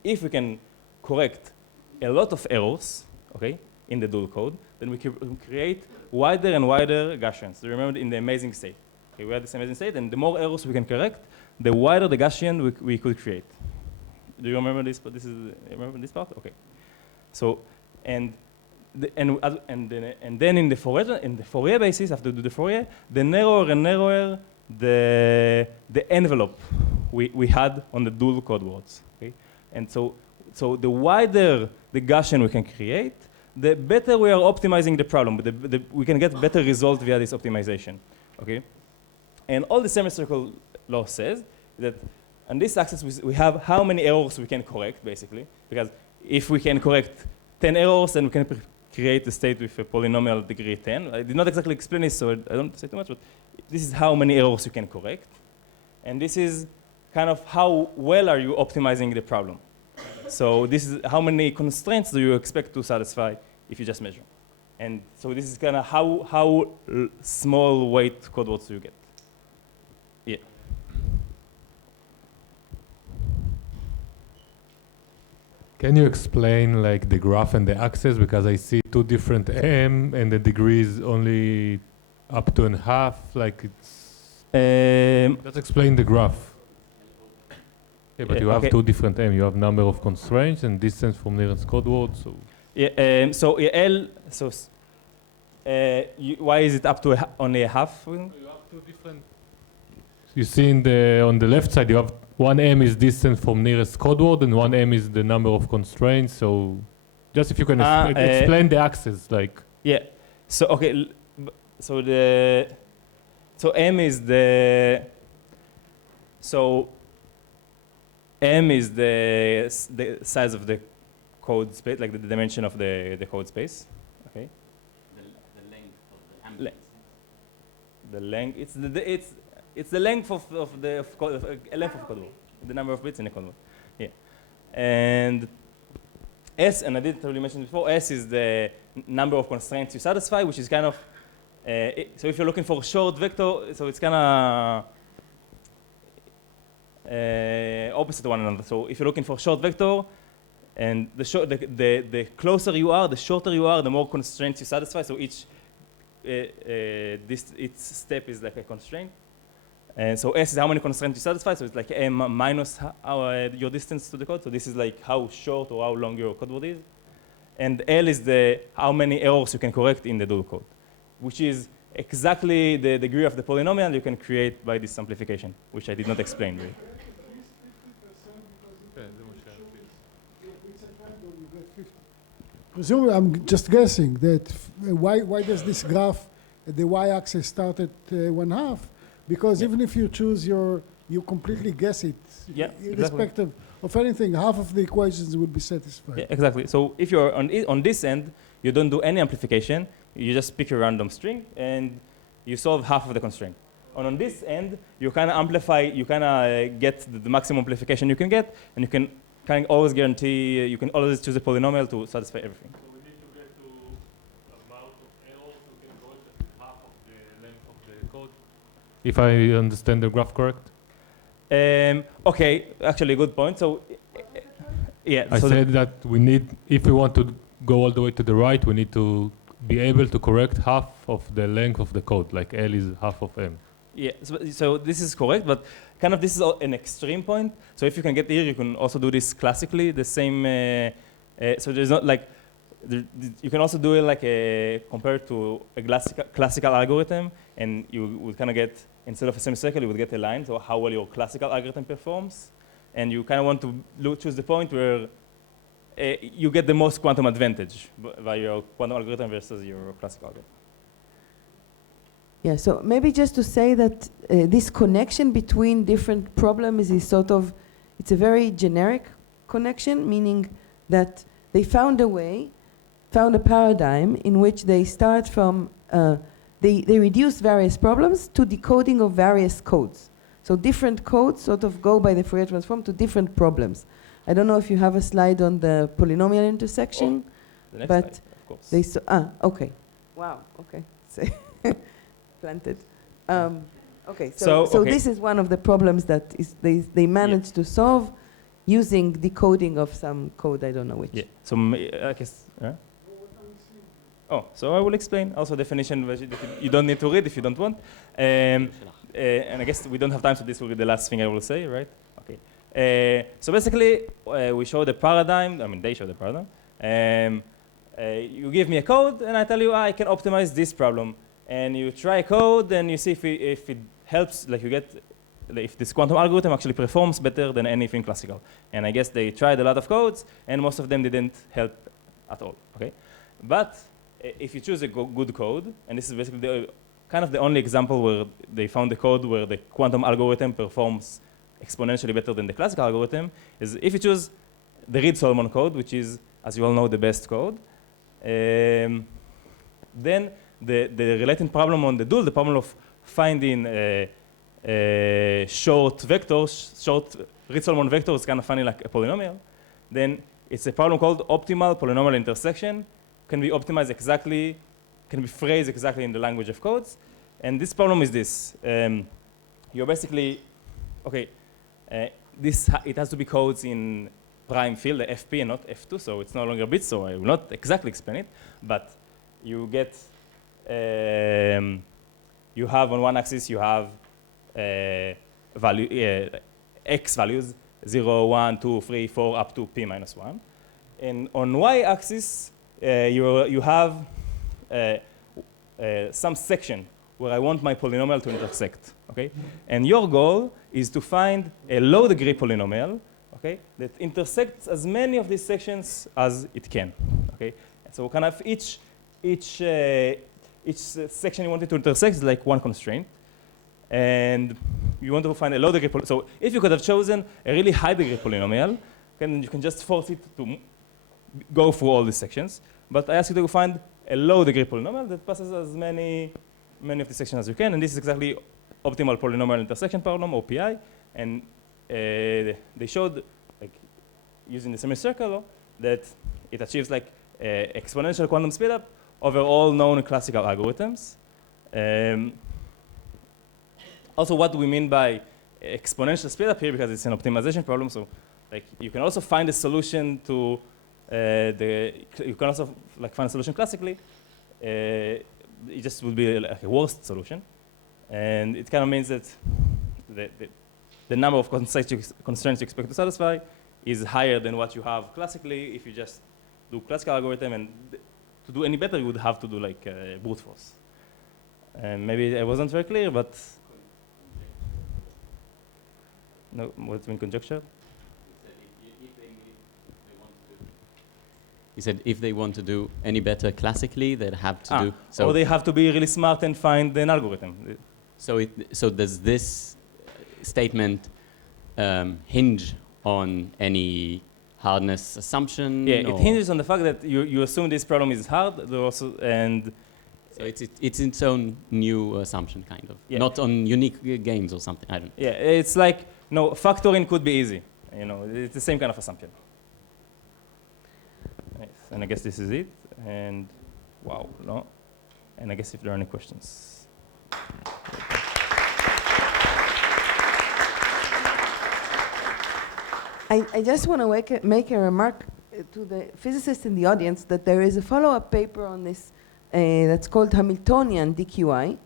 If we can correct a lot of errors, okay, in the dual code, then we can create wider and wider Gaussians. Do you remember in the amazing state? Okay, we had this amazing state, and the more errors we can correct, the wider the Gaussian we could create. Do you remember this? But remember this part? Okay. So, and then in the Fourier basis, after do the Fourier, the narrower and narrower the envelope we had on the dual code words. Okay, and so the wider the Gaussian we can create, the better we are optimizing the problem. We can get better results via this optimization. Okay, and all the semicircle law says that on this axis we have how many errors we can correct, basically, because if we can correct 10 errors, then we can create a state with a polynomial degree 10. I did not exactly explain this, so I don't say too much, but this is how many errors you can correct. And this is kind of how well are you optimizing the problem. So this is how many constraints do you expect to satisfy if you just measure. And so this is kind of how small weight code words do you get. Yeah. Can you explain like the graph and the axis, because I see two different m and the degree is only up to and half, like it's let's explain the graph. Yeah, but you have two different m. You have number of constraints and distance from nearest code word. So yeah, why is it up to only a half? So you have two different. You see on the left side you have one M is distance from nearest code word, and one M is the number of constraints. So, just if you can explain the axes, like. Yeah. So okay. So M is the. So M is the size of the code space, like the dimension of the code space. Okay. The length of the ambit. The length. It's the length of the length of code word, the number of bits in a code word. Yeah. And S, and I didn't really mention before, S is the number of constraints you satisfy, which is kind of, so if you're looking for a short vector, so it's kind of opposite to one another. So if you're looking for a short vector, and the closer you are, the shorter you are, the more constraints you satisfy. So each step is like a constraint. And so S is how many constraints you satisfy. So it's like M minus your distance to the code. So this is like how short or how long your code word is. And L is how many errors you can correct in the dual code, which is exactly the degree of the polynomial you can create by this simplification, which I did not explain really. Presumably, I'm just guessing that why does this graph at the y-axis start at 1/2? Because even if you choose you completely guess it, irrespective of anything, half of the equations would be satisfied. Yeah, exactly. So if you're on this end, you don't do any amplification. You just pick a random string and you solve half of the constraint. And on this end, you kind of amplify. You kind of get the maximum amplification you can get, and you can kind of always guarantee. You can always choose a polynomial to satisfy everything. So we need to get to amount of errors we can go at half of the length of the code. If I understand the graph correct? Okay, actually a good point. So, yeah. I said that we need, if we want to go all the way to the right, we need to be able to correct half of the length of the code, like L is half of M. Yeah, so this is correct, but kind of this is an extreme point. So if you can get here, you can also do this classically, the same, so there's not like, you can also do it like compared to a classical algorithm, and you would kind of get, instead of a semicircle, you would get a line, so how well your classical algorithm performs. And you kind of want to choose the point where you get the most quantum advantage by your quantum algorithm versus your classical algorithm. Yeah, so maybe just to say that this connection between different problems is sort of, it's a very generic connection, meaning that they found a paradigm in which they start from, they reduce various problems to decoding of various codes. So different codes sort of go by the Fourier transform to different problems. I don't know if you have a slide on the polynomial intersection, the next but slide, of course. they okay. Wow, okay. Planted. Okay, so this is one of the problems that they managed to solve using decoding of some code, I don't know which. Yeah, so I guess, so I will explain also definition. You don't need to read if you don't want. And I guess we don't have time, so this will be the last thing I will say, right? Okay. So basically, we show the paradigm. I mean, they show the paradigm. You give me a code, and I tell you I can optimize this problem. And you try code, and you see if it helps, like you get, if this quantum algorithm actually performs better than anything classical. And I guess they tried a lot of codes, and most of them didn't help at all. Okay, but if you choose a good code, and this is basically kind of the only example where they found the code where the quantum algorithm performs exponentially better than the classical algorithm, is if you choose the Reed-Solomon code, which is, as you all know, the best code, then the related problem on the dual, the problem of finding short vectors, short Reed-Solomon vectors, kind of funny like a polynomial, then it's a problem called optimal polynomial intersection. Can be optimized exactly, can be phrased exactly in the language of codes. And this problem is this. You're basically, okay, it has to be codes in prime field, the FP and not F2, so it's no longer bits, so I will not exactly explain it, but you get, you have on one axis, you have value, X values, 0, 1, 2, 3, 4, up to P minus 1. And on Y axis, you have some section where I want my polynomial to intersect, okay? And your goal is to find a low-degree polynomial, okay, that intersects as many of these sections as it can, okay? So kind of each section you wanted to intersect is like one constraint, and you want to find a low-degree polynomial. So if you could have chosen a really high-degree polynomial, then you can just force it to go through all these sections. But I ask you to find a low-degree polynomial that passes as many of the sections as you can, and this is exactly optimal polynomial intersection problem, OPI, and they showed, like, using the semicircle, that it achieves like exponential quantum speedup over all known classical algorithms. Also, what do we mean by exponential speedup here? Because it's an optimization problem, so like you can also find a solution to you can also like find a solution classically. It just would be like a worst solution, and it kind of means that the number of constraints you expect to satisfy is higher than what you have classically if you just do classical algorithm, and to do any better you would have to do like brute force. And maybe I wasn't very clear, but no, what do you mean conjecture? You said if they want to do any better classically, they'd have to do so. Or they have to be really smart and find an algorithm. So does this statement hinge on any hardness assumption? Yeah, it hinges on the fact that you assume this problem is hard, and so it's its own new assumption, kind of, not on unique gains or something. I don't. Yeah, it's like factoring could be easy. It's the same kind of assumption. Nice. And I guess this is it. And wow, no. And I guess if there are any questions. I just want to make a remark to the physicists in the audience that there is a follow-up paper on this that's called Hamiltonian DQI,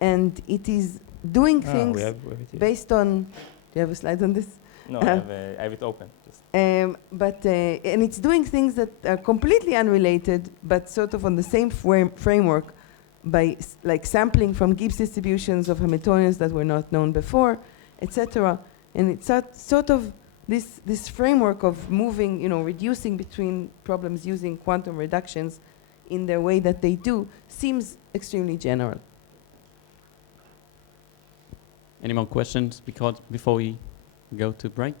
and it is doing things we have based on. Do you have a slide on this? No, I have it open. And it's doing things that are completely unrelated, but sort of on the same framework, by like sampling from Gibbs distributions of Hamiltonians that were not known before, etc. And it's sort of this framework of moving, reducing between problems using quantum reductions in the way that they do seems extremely general. Any more questions before we go to break?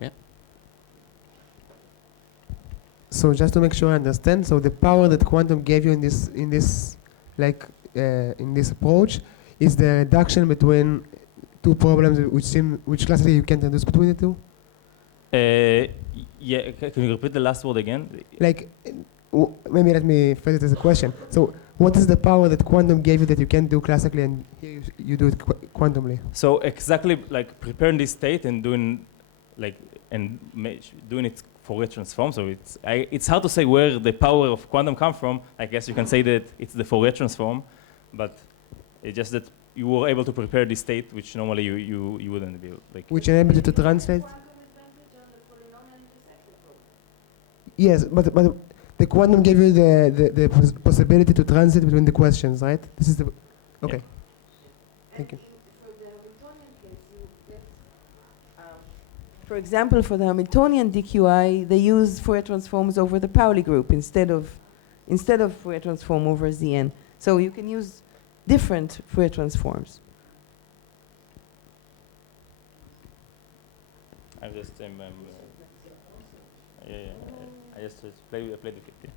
Yeah. So just to make sure I understand, so the power that quantum gave you in this approach is the reduction between two problems which classically you can't reduce between the two? Yeah, can you repeat the last word again? Like, maybe let me phrase it as a question. So what is the power that quantum gave you that you can't do classically, and here you do it quantumly? So exactly like preparing this state and doing doing it Fourier transform. So it's hard to say where the power of quantum comes from. I guess you can say that it's the Fourier transform, but it's just that you were able to prepare this state, which normally you wouldn't be like. Which enabled you to translate? Yes, but the quantum gave you the possibility to translate between the questions, right? This is the okay. Yeah. Thank you. For example, for the Hamiltonian DQI, they use Fourier transforms over the Pauli group instead of Fourier transform over Zn. So you can use different Fourier transforms. I'm just I just played the clip. Yeah.